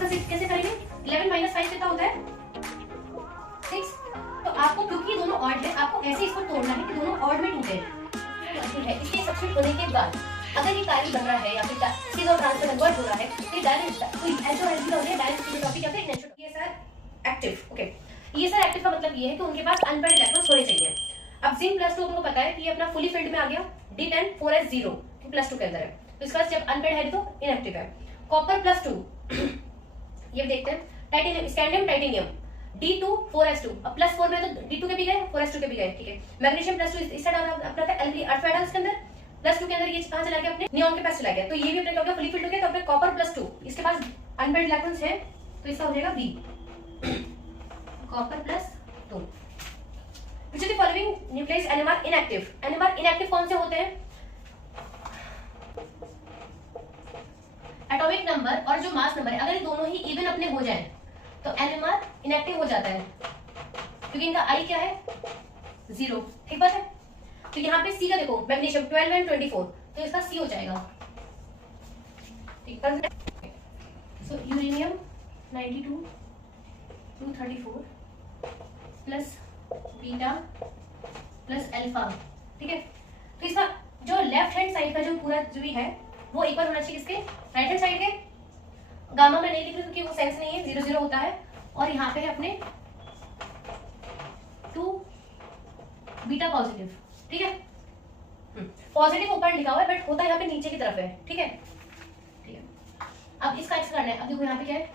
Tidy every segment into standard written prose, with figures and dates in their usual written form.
इसका 6 कैसे करेंगे? 11 माइनस 5 कितना होता है? 6। तो आपको क्योंकि दोनों ऑड है, आपको ऐसे इसको तोड़ना है कि दोनों ऑड में टूटे है। इसके सब्स्टिट्यूट होने के बाद अगर ये कार्य बन रहा है या फिर सीज और ट्रांस में कन्वर्ट हो रहा है तो ये डायरेक्ट एचओएलजी हो गया, डायरेक्ट इलेक्ट्रॉनिक या फिर इनेचुरल। ये सर एक्टिव, ओके। ये सर एक्टिव का मतलब ये है कि उनके पास अनपेयर्ड इलेक्ट्रॉन्स होने चाहिए। अब जिंक +2 आपको पता है कि ये अपना फुली फिल्ड में आ गया, D10 4s0 +2 के अंदर है, तो इसका जब अनपेयर्ड है तो इनएक्टिव है। कॉपर +2 ये देखते हैं, titanium scandium titanium D2 4s2, अब +4 में तो D2 के भी गए 4s2 के भी गए, ठीक है। मैग्नीशियम +2 इस साइड अपना था अर्थ एटम्स इसके अंदर, +2 के अंदर ये कहां चला गया? अपने नियॉन के पास चला गया, तो ये भी अपने क्या हो गया? फुली फिल्ड हो गया। तो अपने कॉपर +2 इसके पास अनपेयर्ड इलेक्ट्रॉन्स है, तो इसका हो जाएगा B, copper +2। Which of the following nucleides NMR inactive? NMR inactive कौन से होते हैं? एटॉमिक नंबर और जो मास नंबर है, अगर ये दोनों ही इवन अपने हो जाएं तो NMR इनएक्टिव हो जाता है, क्योंकि इनका I क्या है? 0, ठीक बात है। तो यहाँ पे C का देखो, मैग्नीशियम 12 एंड 24, तो इसका C हो जाएगा, ठीक है। So uranium 92 234 plus beta plus alpha, ठीक है। तो इसका जो लेफ्ट हैंड साइड का जो पूरा जो भी है वो एक बार होना चाहिए किसके? राइट हैंड साइड के। गामा में नहीं लिख रही क्योंकि वो सेंस नहीं है, 0 0 होता है। और यहाँ पे है अपने 2 बीटा पॉजिटिव, ठीक है। पॉजिटिव ऊपर लिखा हुआ है बट होता यहाँ पे नीचे की तरफ है, ठीक है, ठीक है। अब इसका एक्स करना है। अब देखो यहाँ पे क्या है?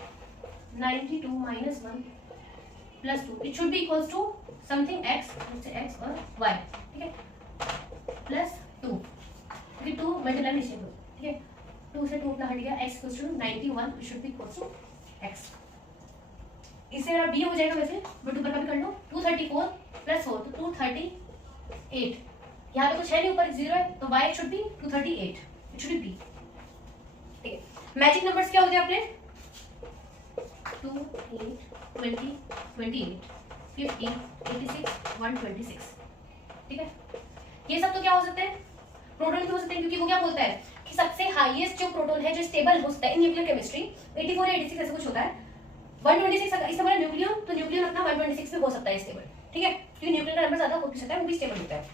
92 - 1 +2, it should be equals to something x और y, ठीक है, +2, क्योंकि 2 मल्टीप्लाई नीचे, ठीक है। 2 से 2 अपना हट गया, x equals to 91, it should be equals to x। इससे मेरा b हो जाएगा, वैसे बट ऊपर का भी कर लो, 234 + 4 तो 238। यहाँ पे कुछ है नहीं, ऊपर 0 है, तो y should be 238, it should B b, ठीक है। मैजिक नंबर्स क्या हो गए अपने? 2 8 20 28 50 86 126, ठीक है। ये सब तो क्या हो सकते हैं? प्रोटॉन भी हो सकते हैं, क्योंकि वो क्या बोलता है कि सबसे हाईएस्ट जो प्रोटॉन है जो स्टेबल हो सकता है इन न्यूक्लियर केमिस्ट्री 84 या 86 ऐसा कुछ होता है। 126 इसका मतलब न्यूक्लियन, तो न्यूक्लियन अपना 126 में हो सकता है स्टेबल, ठीक है, क्योंकि न्यूक्लियन का नंबर ज्यादा हो सकता है, वो भी स्टेबल होता है,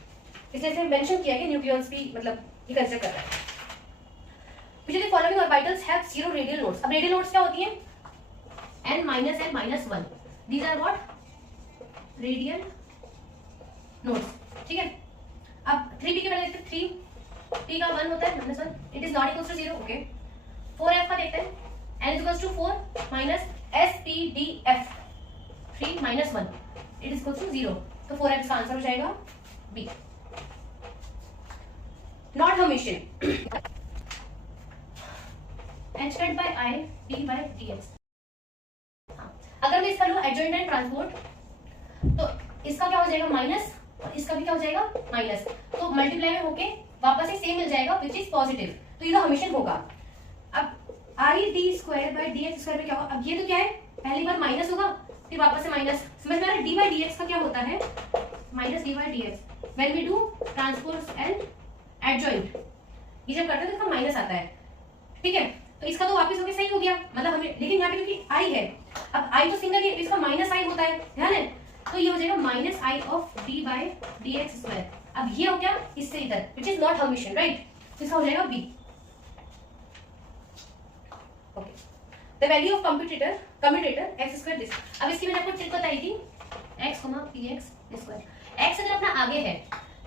इसलिए इसे मेंशन किया है कि न्यूक्लियंस भी मतलब ये कंसीडर करता है। which of the following orbitals have 0 radial nodes? अब रेडियल नोड्स क्या होती हैं? n - n - 1, these are what? Radial nodes, ठीक है। अब 3p के पहले देखते हैं, 3p का 1 होता है -1, it is not equal to 0, okay. 4f का देखते हैं, n is equal to 4 - spdf 3 - 1, it is equal to 0, तो 4f का आंसर हो जाएगा b। Not hermitian, h cut by I d by dx। अगर मैं इसका लूं एडजॉइंट एंड ट्रांसपोर्ट, तो इसका क्या हो जाएगा? माइनस, और इसका भी क्या हो जाएगा? माइनस, तो मल्टीप्लाई में होके वापस से सेम मिल जाएगा विच इज पॉजिटिव, तो ये तो हमेशा होगा। अब I d² by dx² में क्या होगा? अब ये तो क्या है? पहली बार माइनस होगा, फिर वापस से माइनस, समझ में आ रहा है? d by dx का क्या होता है? -d by dx when we do transpose and adjoint, ये जब करते हैं तो इसका माइनस आता है, ठीक है। तो इसका तो वापस होके सही हो गया, मतलब हमें, लेकिन यहाँ पे क्योंकि i है, अब i तो सिंगल है, इसका -i होता है, ध्यान है, तो ये हो जाएगा -i of d by dx²। अब ये हो गया इससे इधर, which is not Hermitian, right, तो इसका हो जाएगा b, okay. The value of commutator x² this. अब इसकी मैंने आपको ट्रिक बताई थी, x, px²। x अगर अपना आगे है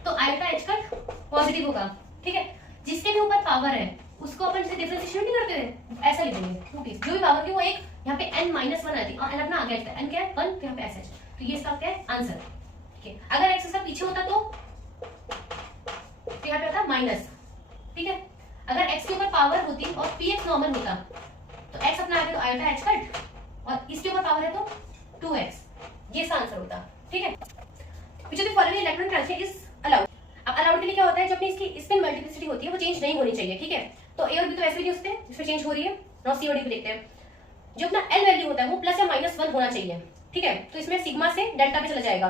तो आयटा h कट पॉजिटिव होगा, ठीक है। जिसके भी ऊपर पावर है उसको अपन से डिफरेंशिएशन नहीं करते थे, ऐसा लिख देंगे, जो भी पावर की वो एक, यहाँ पे n - 1 आती है और n अपना आगे आता है, n क्या है? 1, तो यहाँ पे ऐसा है, तो ये इसका क्या है? आंसर, ठीक है। अगर x इसका पीछे होता तो यहाँ पे आता माइनस, ठीक है। अगर x के ऊपर पावर होती और px नॉर्मल होता तो x अपना आगे तो आयटा h कट, और इसके ऊपर पावर है तो 2x, ये इसका आंसर होता, ठीक है। which of the following electron transfer is allowed? अब अलाउड के लिए क्या होता है? जब अपनी इसकी स्पिन मल्टीप्लिसिटी होती है वो चेंज नहीं होनी चाहिए, ठीक है। तो ए और बी तो ऐसे भी नहीं होते जिसमें चेंज हो रही है, नॉट सी और डी को देखते हैं। जो अपना एल वैल्यू होता है वो प्लस या -1 होना चाहिए, ठीक है। तो इसमें सिग्मा से डेल्टा पे चला जाएगा,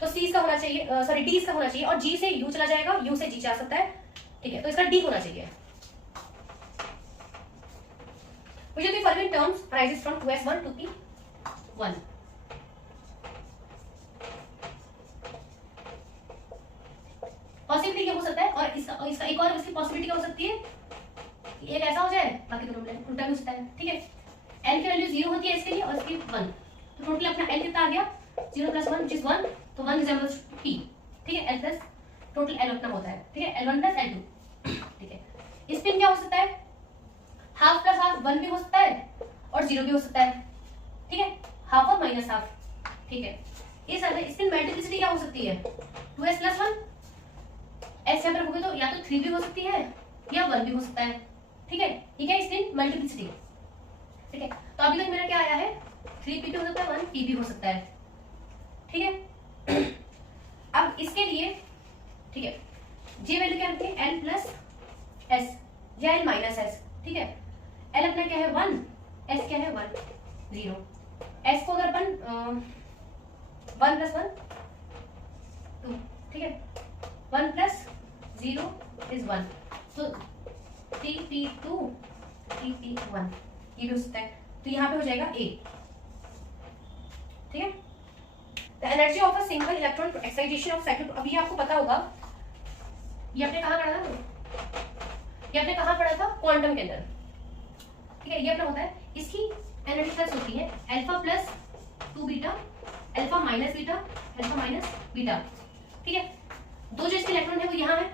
तो सी इसका होना चाहिए, सॉरी डी इसका होना चाहिए, और जी से यू चला जाएगा, यू से जी जा सकता है, ठीक है। तो इसका डी होना चाहिए। which of the following terms arises from 2s1 to p1? Possibility क्या हो सकता है, और इसका एक और इसकी पॉसिबिलिटी क्या हो सकती है, एक ऐसा हो जाए, बाकी दोनों उल्टा भी हो सकता है, ठीक है। n की वैल्यू 0 होती है इसके लिए और इसकी 1, तो टोटल अपना n कितना आ गया 0 + 1 which is 1, तो 1 resembles p, ठीक है। l प्लस टोटल l अपना होता है, ठीक है, l1 + l2, ठीक है। स्पिन क्या हो सकता है, हाफ प्लस हाफ 1 भी हो सकता है और 0 भी हो सकता है, ठीक है, हाफ और माइनस हाफ, ठीक है। इस स्पिन मल्टीप्लिसिटी क्या हो सकती है 2s + 1, s यहाँ पर रखोगे तो या तो 3 भी हो सकती है या 1 भी हो सकता है, ठीक है। ये क्या है स्पिन मल्टीप्लिसिटी, ठीक है। तो अभी तक मेरा क्या आया है 3p भी हो सकता है 1p भी हो सकता है, ठीक है। अब इसके लिए, ठीक है, जी वैल्यू क्या रखते हैं l + s या l - s, ठीक है। l अपना क्या है 1, s क्या है 1 0, s को अगर अपन 1 + 1 2, ठीक है, 1 + 0 is 1, तो 3p2 3p1 ये भी हो सकता है, तो यहाँ पे हो जाएगा a, ठीक है। The energy of a single electron excitation of cyclic, अभी आपको पता होगा, ये आपने कहाँ पढ़ा था, ये आपने कहाँ पढ़ा था क्वांटम के अंदर, ठीक है। ये अपना होता है, इसकी एनर्जी प्लस होती है alpha plus 2 beta, alpha minus beta, alpha minus beta, ठीक है। दो जो इसके इलेक्ट्रॉन है वो यहाँ है,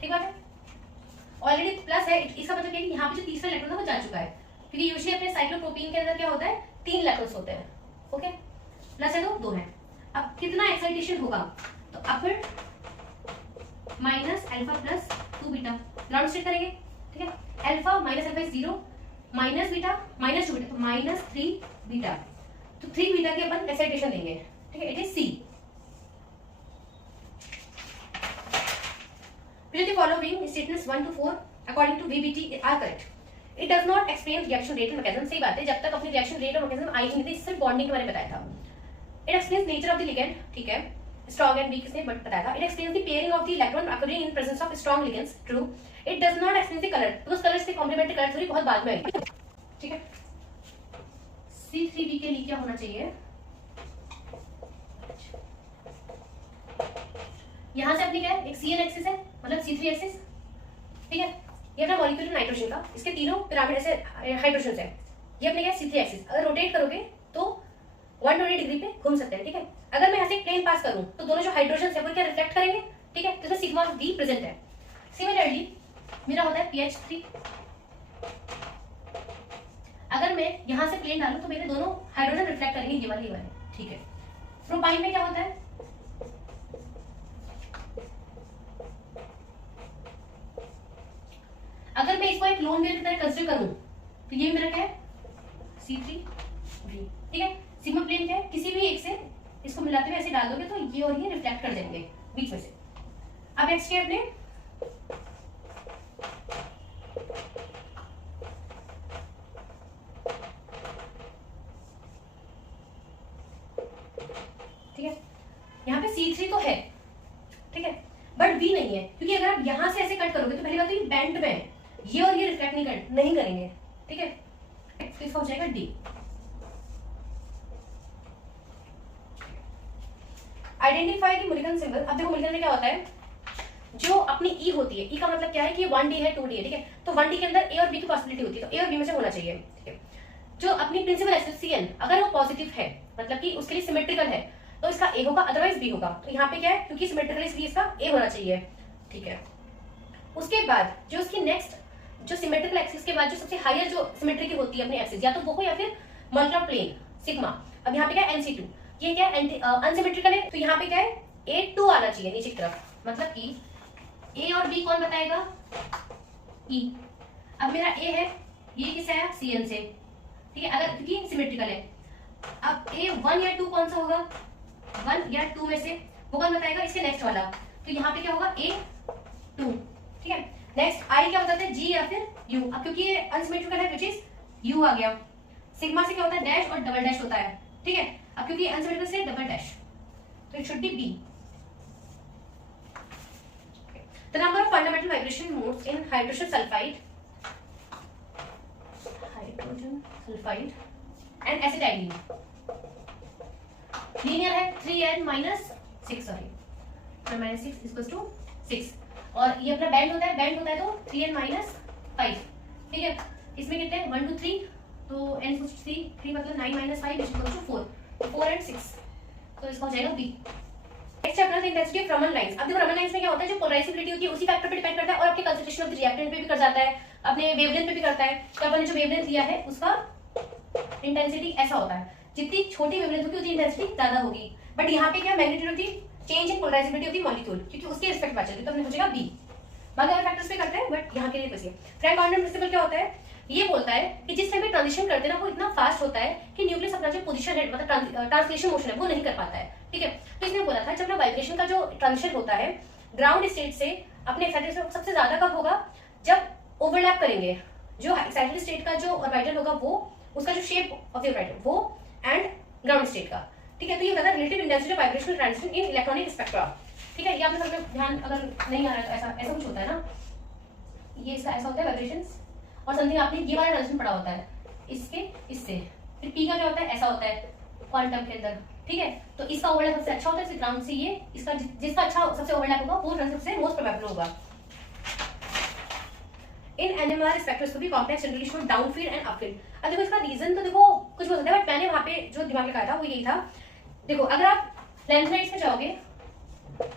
ठीक बात है, ऑलरेडी प्लस है, इसका मतलब है कि यहाँ पे जो तीसरा इलेक्ट्रॉन है वो जा चुका है, क्योंकि यूजुअली अपने साइक्लोप्रोपीन के अंदर क्या होता है 3 इलेक्ट्रॉन्स होते हैं, ओके, प्लस है तो 2 है। अब कितना एक्साइटेशन होगा, तो अब फिर minus alpha plus 2 beta round state करेंगे, ठीक है। Alpha minus alpha 0, minus beta minus 2 beta, तो -3 बीटा, तो 3 बीटा के अपन एक्साइटेशन देंगे, ठीक है, it is C. Which of the following statements 1 to 4 according to VBT are correct? It does not explain reaction rate and mechanism, सही बात है, जब तक अपनी reaction rate और mechanism आई नहीं थी, सिर्फ बॉन्डिंग के बारे में बताया था। It explains nature of the ligand, ठीक है, strong and weak इसने बताया था। It explains the pairing of the electron occurring in presence of strong ligands, true. It does not explain the color, तो उस कलर से कॉम्प्लीमेंट्री कलर थ्योरी बहुत बाद में आएगी, ठीक है। C3b के लिए क्या होना चाहिए, यहाँ से अपनी क्या है, एक CN एक्सिस है, मतलब C3 एक्सिस, ठीक है। ये अपना मॉलिक्यूल नाइट्रोजन का, इसके तीनों पिरामिड ऐसे हाइड्रोजन है, ये अपने क्या C3 एक्सिस, अगर रोटेट करोगे तो 120 डिग्री पे घूम सकते हैं, ठीक है। अगर मैं यहाँ से प्लेन पास करूँ तो दोनों जो हाइड्रोजन है वो क्या रिफ्लेक्ट करेंगे, ठीक है, तो इसमें सिग्मा V प्रेजेंट है। सिमिलरली मेरा होता है PH3, अगर मैं यहाँ से प्लेन डालूं तो मेरे दोनों हाइड्रोजन रिफ्लेक्ट करेंगे, ये वाले, ठीक है। प्रोपाइन में क्या होता है, अगर मैं इसको एक लोन पेयर की तरह कंसीडर करूं तो ये मेरा क्या है C3b, ठीक है। सिग्मा प्लेन क्या है, किसी भी एक से इसको मिलाते हुए ऐसे डाल दोगे तो ये और ये रिफ्लेक्ट कर देंगे बीच में से। अब नेक्स्ट क्या अपने, ठीक है, यहाँ पे C3 तो है, ठीक है, बट B नहीं है, क्योंकि अगर आप यहाँ से ऐसे कट करोगे तो पहली बात तो ये बैंड में है, ये और ये रिफ्लेक्ट नहीं करेंगे, ठीक है, तो इसका हो जाएगा D। Identify the molecular symbol, अब देखो मोलिकुलर में क्या होता है, जो अपनी E होती है, E का मतलब क्या है कि 1D है 2D है, ठीक है, तो 1D के अंदर A और B की पॉसिबिलिटी होती है, तो A और B में से होना चाहिए, ठीक है। जो अपनी प्रिंसिपल एसिड CN अगर वो पॉजिटिव है, मतलब कि उसके लिए सिमेट्रिकल है, तो इसका A होगा, अदरवाइज B होगा, तो यहाँ पे क्या है, क्योंकि सिमेट्रिकल इसलिए इसका A होना चाहिए, ठीक है। उसके बाद जो उसकी नेक्स्ट जो सिमेट्रिकल एक्सिस के बाद जो सबसे हायर जो सिमेट्री की होती है अपनी एक्सिस, या तो वो हो या फिर मल्टीप्ल प्लेन सिग्मा। अब यहाँ पे क्या है NC2, ये क्या है अनसिमेट्रिकल है, तो यहाँ पे क्या है A2 आना चाहिए नीचे की तरफ, मतलब कि A और B कौन बताएगा E। अब मेरा A है, ये किससे आया CN से, ठीक है, अगर क्योंकि सिमेट्रिकल है। अब A1 या 2 कौन सा होगा, 1 या 2 में से वो कौन बताएगा, इसके नेक्स्ट वाला, तो यहाँ पे क्या होगा A2, ठीक है। नेक्स्ट I क्या बताते हैं, G या फिर U, अब क्योंकि ये अनसिमेट्रिकल है विच इज U आ गया। सिग्मा से क्या होता है डैश और डबल डैश होता है, ठीक है, अब क्योंकि अनसिमेट्रिकल से डबल डैश, तो it should B B। The number of fundamental vibration modes in hydrogen sulfide hydrogen sulphide and acetylene. Linear है 3n minus 6, sorry minus 6 equals to 6, और ये अपना बैंड होता है तो 3n माइनस 5, ठीक है। इसमें कितने 1 2 3, तो n इक्वल्स टू 3 मतलब 9 माइनस 5 इक्वल्स टू 4, 4 एंड 6, तो इसका हो जाएगा B. Next chapter intensity of Raman lines. अब देखो रमन लाइंस में क्या होता है, जो पोलराइजेबिलिटी होती है उसी फैक्टर पे डिपेंड करता है और आपके कंसंट्रेशन ऑफ द रिएक्टेंट पे भी कर जाता है, अपने वेवलेंथ पे भी करता है। तो अपन ने जो वेवलेंथ लिया है उसका इंटेंसिटी ऐसा होता है, जितनी छोटी वेवलेंथ होगी उतनी इंटेंसिटी ज्यादा होगी। बट यहाँ पे क्या magnitude of the change in polarisability of the molecule, क्योंकि उसके रिस्पेक्ट में चलती है, तो हमने सोचेगा बी। बाकी अदर फैक्टर्स पे करते हैं बट यहाँ के लिए बस ये फ्रैंक ऑर्डर प्रिंसिपल क्या होता है, ये बोलता है कि जिस टाइम पे ट्रांजिशन करते हैं ना वो इतना फास्ट होता है कि न्यूक्लियस अपना जो पोजीशन है मतलब ट्रांसलेशन मोशन है वो नहीं कर पाता है, ठीक है। तो इसने बोला था जब ना वाइब्रेशन का जो ट्रांजिशन होता है ग्राउंड स्टेट से अपने एक्साइटेड स्टेट सबसे ज्यादा कब होगा, जब ओवरलैप करेंगे जो एक्साइटेड स्टेट का जो ऑर्बिटल होगा वो उसका जो शेप ऑफ द ऑर्बिटल वो एंड ग्राउंड स्टेट का, ठीक है। तो ये होता है relative intensity of vibrational transition in electronic spectra, ठीक है। ये आपने सब में ध्यान अगर नहीं आ रहा है तो ऐसा ऐसा कुछ होता है ना, ये इसका ऐसा होता है वाइब्रेशंस, और समथिंग आपने ये वाला ट्रांजिशन पढ़ा होता है इसके इससे। फिर पी का क्या होता है, ऐसा होता है क्वांटम के अंदर, ठीक है। तो इसका ओवरलैप सबसे अच्छा होता है ग्राउंड से ये, इसका जिसका अच्छा सबसे ओवरलैप होगा वो ट्रांजिशन से मोस्ट प्रोबेबल होगा। In NMR spectroscopy complex generally show downfield and upfield. अब देखो इसका रीजन तो देखो कुछ हो सकता है, बट मैंने वहां पे जो दिमाग लगाया था वो यही था। देखो अगर आप लेंथनाइट्स में जाओगे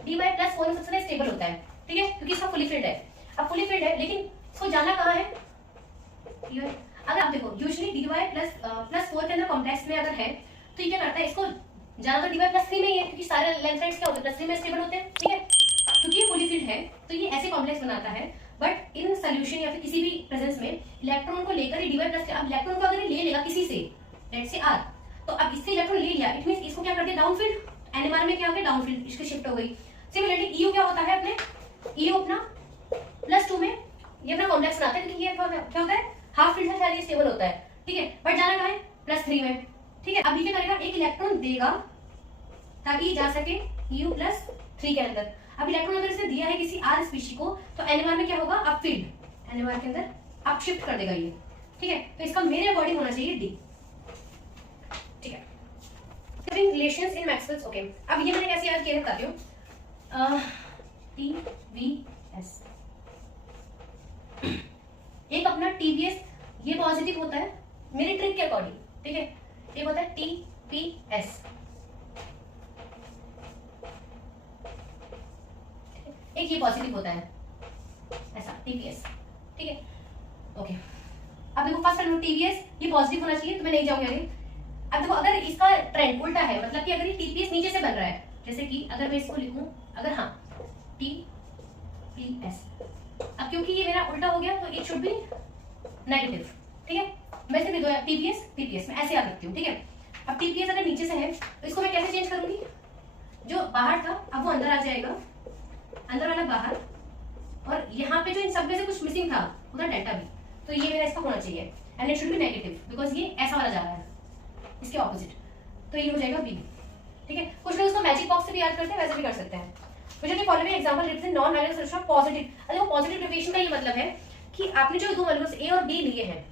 dy+4 में सबसे स्टेबल होता है, ठीक है, क्योंकि इसका फुली फील्ड है। अब फुली फील्ड है लेकिन इसको जाना कहाँ है, अगर आप देखो यूजुअली dy+4 के अंदर कॉम्प्लेक्स में अगर है तो ये क्या करता है, इसको जाना तो dy+3 में ही है, क्योंकि सारे लेंथनाइट्स क्या होते हैं +3 में स्टेबल होते हैं, ठीक है। क्योंकि ये फुली फील्ड है तो ये ऐसे कॉम्प्लेक्स बनाता है, बट इन सोल्यूशन या फिर किसी भी प्रेजेंस में इलेक्ट्रॉन को लेकर dy+, अब इलेक्ट्रॉन को अगर ले लेगा किसी से लेट्स से r, तो अब इससे इलेक्ट्रॉन ले लिया, इट मींस इसको क्या कर दिया डाउनफील्ड, एनएमआर में क्या हो गया डाउनफील्ड, इसकी शिफ्ट हो गई। सिमिलरली EU क्या होता है, अपने EU अपना +2 में ये अपना कॉम्प्लेक्स बनाता है, क्योंकि ये क्या होता है हाफ फील्ड से स्टेबल होता है, ठीक है, बट जाना कहाँ है +3 में, ठीक है। अब ये क्या करेगा, एक इलेक्ट्रॉन देगा ताकि ये जा सके EU+3 के अंदर। अब इलेक्ट्रॉन अगर इसे दिया है किसी r स्पीशीज को तो एनएमआर में क्या होगा अप फील्ड, एनएमआर के अंदर अप शिफ्ट कर देगा ये, ठीक है। तो इसका मेरे अकॉर्डिंग होना चाहिए D, ठीक है। Relations in Maxwell's, okay. अब ये मैंने कैसे याद किया बताती हूँ, TVS एक अपना TVS ये पॉजिटिव होता है मेरी ट्रिक के अकॉर्डिंग, ठीक है। एक होता है TPS, एक ये पॉजिटिव होता है ऐसा TPS, ठीक है, ओके। अब देखो फर्स्ट TVS ये पॉजिटिव होना चाहिए तो मैं नहीं जाऊंगी आगे। अब देखो अगर इसका ट्रेंड उल्टा है, मतलब कि अगर ये TPS नीचे से बन रहा है, जैसे कि अगर मैं इसको लिखूं अगर हाँ TPS, अब क्योंकि ये मेरा उल्टा हो गया तो इट शुड बी नेगेटिव, ठीक है। मैं इसे दे दो TPS मैं ऐसे याद रखती हूँ, ठीक है। अब TPS अगर नीचे से है तो इसको मैं कैसे चेंज करूंगी, जो बाहर था अब वो अंदर आ जाएगा, अंदर वाला बाहर, और यहाँ पे जो इन सब में से कुछ मिसिंग था उधर डेल्टा भी, तो ये मेरा इसका होना चाहिए and it should B negative because ये ऐसा वाला जा रहा है इसके ऑपोजिट, तो ये हो जाएगा बी, ठीक है। कुछ लोग इसको मैजिक बॉक्स से भी याद करते हैं, वैसे भी कर सकते हैं। मुझे ये following example represent non magnetic solution of positive. अरे वो पॉजिटिव डेरिवेशन का ये मतलब है कि आपने जो दो मॉलिक्यूल्स ए और बी लिए हैं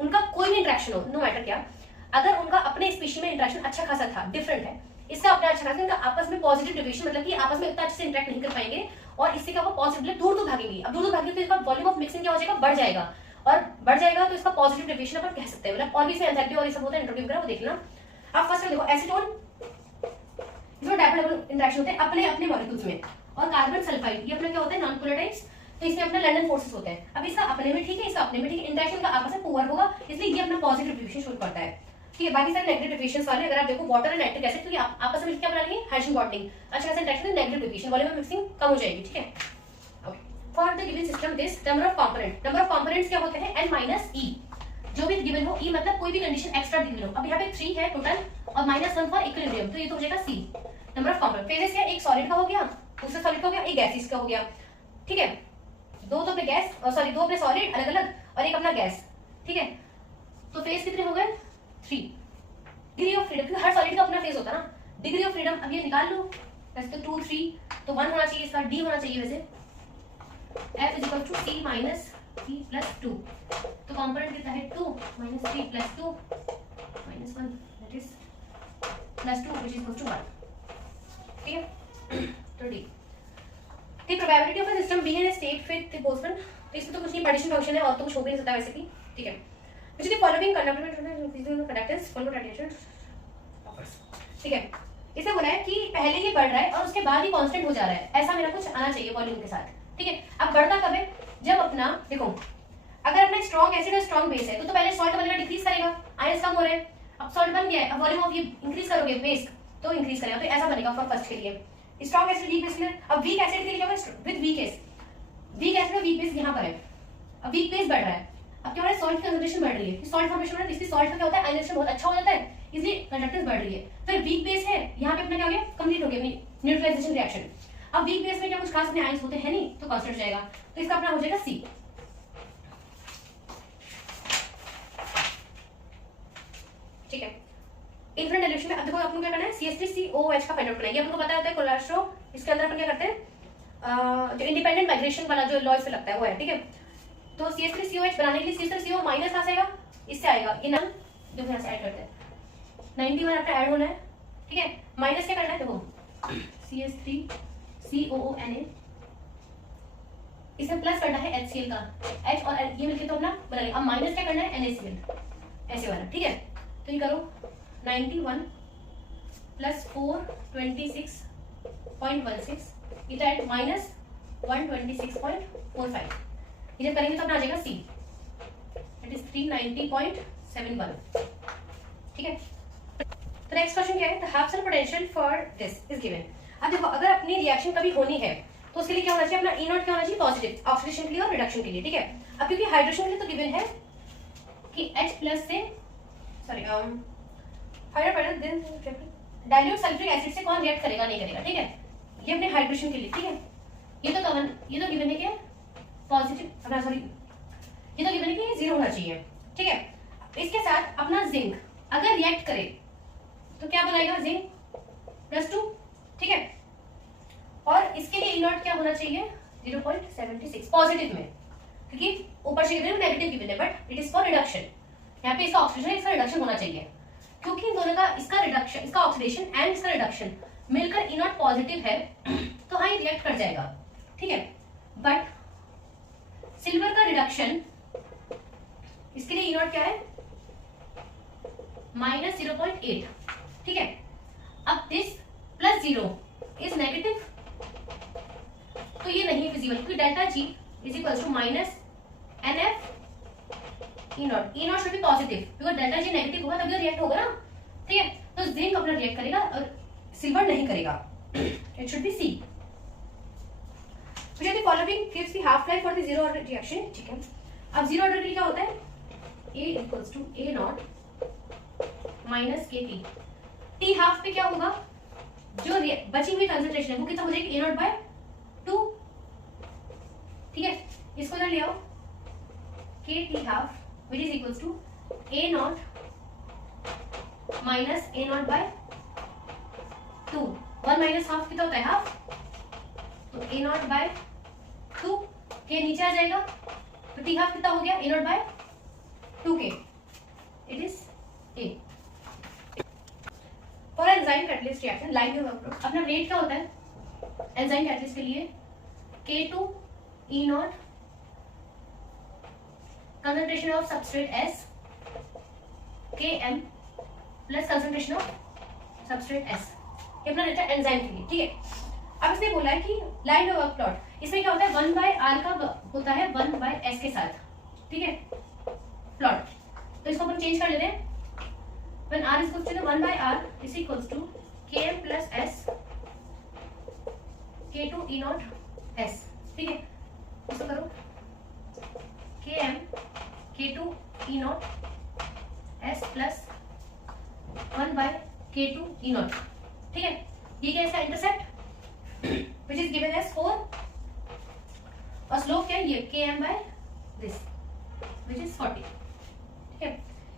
उनका कोई भी इंटरेक्शन हो, नो मैटर क्या, अगर उनका अपने स्पीशीज में इंटरेक्शन अच्छा खासा था, डिफरेंट है, इसका अपना अच्छा खासा, इनका आपस में पॉजिटिव डेरिवेशन मतलब कि आपस में इतना अच्छे से इंटरेक्ट नहीं कर पाएंगे और इससे क्या होगा पॉजिटिव दूर दूर भागेंगे। अब दूर दूर भागेंगे तो इसका वॉल्यूम ऑफ मिक्सिंग क्या हो जाएगा, बढ़ जाएगा, और बढ़ जाएगा तो इसका पॉजिटिव डेरिवेशन अपन कह सकते हैं। मतलब और भी इसमें एंथैल्पी और ये सब होता है, एंट्रोपी वगैरह वो देख लेना। अब फर्स्ट देखो एसीटोन इसमें डाबल डबल इंटरेक्शन होते हैं अपने अपने मॉलिक्यूल्स में, और कार्बन सल्फाइड ये अपना क्या होता है नॉन पोलर टाइप्स, तो इसमें अपना लंडन फोर्सेस होते हैं। अब इसका अपने में ठीक है, इसका अपने में ठीक है, इंटरेक्शन का आपस में पुअर होगा, इसलिए ये अपना पॉजिटिव डेरिवेशन शो करता है, ठीक है। बाकी सारे नेगेटिव डेरिवेशंस वाले अगर आप देखो वाटर एंड नाइट्रिक एसिड तो ये आपस में क्या बना लेंगे हाइड्रोजन बॉन्डिंग, अच्छा खासा interaction, negative derivation volume of mixing कम हो जाएगी, ठीक है। Okay, for the given system this number of components क्या होते हैं n-e, जो भी गिवन हो e मतलब कोई भी कंडीशन एक्स्ट्रा गिवन हो। अब यहाँ पे 3 है टोटल और -1 फॉर इक्विलिब्रियम, तो ये तो हो जाएगा C। Number of component phases क्या, एक सॉलिड का हो गया, दूसरा सॉलिड का हो गया, एक गैसेस का हो गया, ठीक है। दो तो अपने गैस और सॉरी दो अपने सॉलिड अलग अलग और एक अपना गैस, ठीक है। तो फेज कितने हो गए 3। डिग्री ऑफ फ्रीडम, क्योंकि हर सॉलिड का अपना फेज होता है ना, डिग्री ऑफ फ्रीडम अब ये निकाल लो, वैसे तो 2 3 तो 1 होना चाहिए, इसका D होना चाहिए वैसे, F = C - 3 प्लस 2, तो कॉम्पोनेंट कितना है 2 minus 3 plus 2 minus 1 that is plus 2 which is equal to 1। ठीक है, तो D the probability of a system being in a state with the Boltzmann, तो इसमें तो कुछ नहीं, पार्टीशन फंक्शन है और तो कुछ हो भी नहीं सकता वैसे भी। ठीक है, which is the following conductance follow radiation offers. ठीक है, इसे बोला है कि पहले ये बढ़ रहा है और उसके बाद ही कांस्टेंट हो जा रहा है, ऐसा मेरा कुछ आना चाहिए वॉल्यूम के साथ। ठीक है, अब बढ़ता कब है, जब अपना देखो अगर अपना स्ट्रॉन्ग एसिड और स्ट्रॉन्ग बेस है तो पहले सॉल्ट बनेगा, डिक्रीज करेगा, आयंस कम हो रहे हैं, अब सॉल्ट बन गया है, अब वॉल्यूम ऑफ ये इंक्रीज करोगे बेस तो इंक्रीज करेगा, तो ऐसा बनेगा फॉर फर्स्ट के लिए स्ट्रॉन्ग एसिड वीक बेस के लिए। अब वीक एसिड के लिए क्या होगा, with weak acid, weak acid और वीक बेस यहाँ पर है, अब वीक बेस बढ़ रहा है, अब क्या हो रहा है, सॉल्ट की कंसंट्रेशन बढ़ रही है, सॉल्ट फॉर्मेशन हो रहा है, इसलिए सॉल्ट का क्या होता है, आयनिजेशन बहुत अच्छा हो जाता है, इसलिए कंडक्टेंस बढ़ रही है। फिर वीक बेस है, यहाँ पे अपना क्या हो गया, कंप्लीट हो गया अपनी न्यूट्रलाइजेशन रिएक्शन। अब वीक बेस में क्या कुछ खास अपने आयंस होते हैं नहीं, तो कांस्टेंट हो जाएगा, तो इसका अपना हो जाएगा सी। ठीक है, इन्फ्रेंट डाइल्यूशन में अब देखो अपन क्या करना है, CH3COOH का फाइंड आउट करना है, ये अपन को पता होता है कोलेस्ट्रॉल, इसके अंदर अपन क्या करते हैं, जो इंडिपेंडेंट माइग्रेशन वाला जो लॉ इसमें लगता है वो है। ठीक है, तो CH3COH बनाने के लिए CH3CO माइनस कहां से आएगा, इससे आएगा, ये नाम जो यहां से ऐड करते हैं 91 आपका ऐड होना है। ठीक है, माइनस क्या करना है, देखो CH3COONA, इसमें प्लस करना है HCl का, H और L ये मिलके तो अपना बना लेंगे, अब माइनस क्या करना है NaCl ऐसे वाला। ठीक है, तो ये करो 91 प्लस 426.16 इधर माइनस 126.45, ये जब करेंगे तो अपना आ जाएगा C, इट इज 390.71। ठीक है, तो नेक्स्ट क्वेश्चन क्या है, the half cell potential for this is given. अब देखो अगर अपनी रिएक्शन कभी होनी है तो उसके लिए क्या होना चाहिए, अपना E0 क्या होना चाहिए, पॉजिटिव, ऑक्सीडेशन के लिए और रिडक्शन के लिए। ठीक है, अब क्योंकि हाइड्रेशन के लिए तो गिवन है कि H प्लस से सॉरी डाइल्यूट सल्फ्यूरिक एसिड से कौन रिएक्ट करेगा नहीं करेगा। ठीक है, ये अपने हाइड्रेशन के लिए। ठीक है, ये तो गिवन है कि पॉजिटिव, अपना सॉरी ये तो गिवन है कि 0 होना चाहिए। ठीक है, इसके साथ अपना जिंक अगर रिएक्ट करे तो क्या बनाएगा, जिंक +2। ठीक है, और इसके लिए E0 क्या होना चाहिए, 0.76 पॉजिटिव में, क्योंकि ऊपर से गिवन है नेगेटिव गिवन है, but it is for reduction, यहाँ पे इसका ऑक्सीडेशन इसका रिडक्शन होना चाहिए, क्योंकि इन दोनों का इसका रिडक्शन, इसका ऑक्सीडेशन एंड इसका रिडक्शन मिलकर E0 पॉजिटिव है तो हाँ ये रिएक्ट कर जाएगा। ठीक है, बट सिल्वर का रिडक्शन, इसके लिए E0 क्या है, -0.8। ठीक है, अब दिस +0 इज नेगेटिव, तो ये नहीं फिजिबल, क्योंकि delta G is equal to -NF E0, E0 should be positive, because delta G negative होगा तभी रिएक्ट होगा ना। ठीक है, तो जिंक अपना रिएक्ट करेगा और सिल्वर नहीं करेगा, it should B C। which of the following gives the half life for the zero order reaction। ठीक है, अब जीरो ऑर्डर के लिए क्या होता है, A equals to A0 minus KT, T half पे क्या होगा, जो बची हुई कंसंट्रेशन है वो कितना हो जाएगी, A0/2। ठीक है, इसको इधर ले आओ, KT half which is equals to A0 minus A0/2, 1 minus half कितना होता है, हाफ, तो A0/2 के नीचे आ जाएगा, तो T हाफ कितना हो गया, A0/2K, it is A। For enzyme catalyst reaction like अपना रेट क्या होता है एंजाइम कैटलिस्ट के लिए, K2E0 concentration of substrate S, Km plus concentration of substrate S, ये अपना रहता है एंजाइम के लिए। ठीक है, अब इसने बोला है कि लाइन वर्क प्लॉट, इसमें क्या होता है 1/R का होता है 1/S के साथ। ठीक है, प्लॉट, तो इसको अपन चेंज कर लेते हैं, when R is equal to 1/R is equals to Km plus S K2E0 S। ठीक है, इसको करो Km K2E0 S plus 1/K2E0। ठीक है, ये क्या है, इसका intercept which is given as 4 और स्लोप क्या है, ये Km/this which is 40। ठीक है,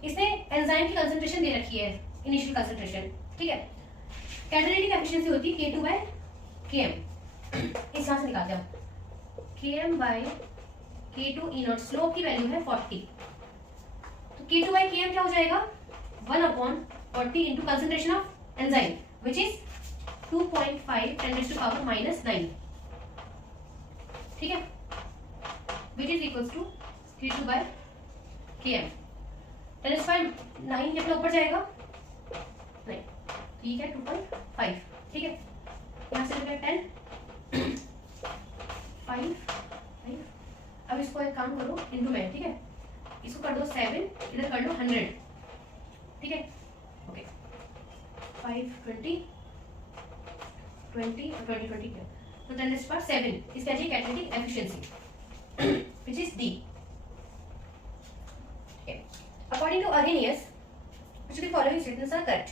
इसने एंजाइम की कंसंट्रेशन दे रखी है, इनिशियल कंसंट्रेशन। ठीक है, कैटालिटिक एफिशिएंसी होती है K2/Km, इस यहां से निकालते हैं Km/K2 K2E0 स्लोप की वैल्यू है 40, तो K2/Km क्या हो जाएगा 1/40 into concentration of enzyme which is 2.5 10⁻⁻⁹, ठीक है, which is equals to K2/Km। 10⁻⁹ कितना ऊपर जाएगा, नहीं ठीक है 2.5, ठीक है, यहाँ से 10 5 5। अब इसको एक काम करो इंटू में, ठीक है, इसको कर दो 7, इधर कर लो 100, ठीक है, ओके 5 20 20 और 20 20 तो 10⁻⁷ इसका जी catalytic efficiency which is D। According to Arrhenius, which of the following statements are correct?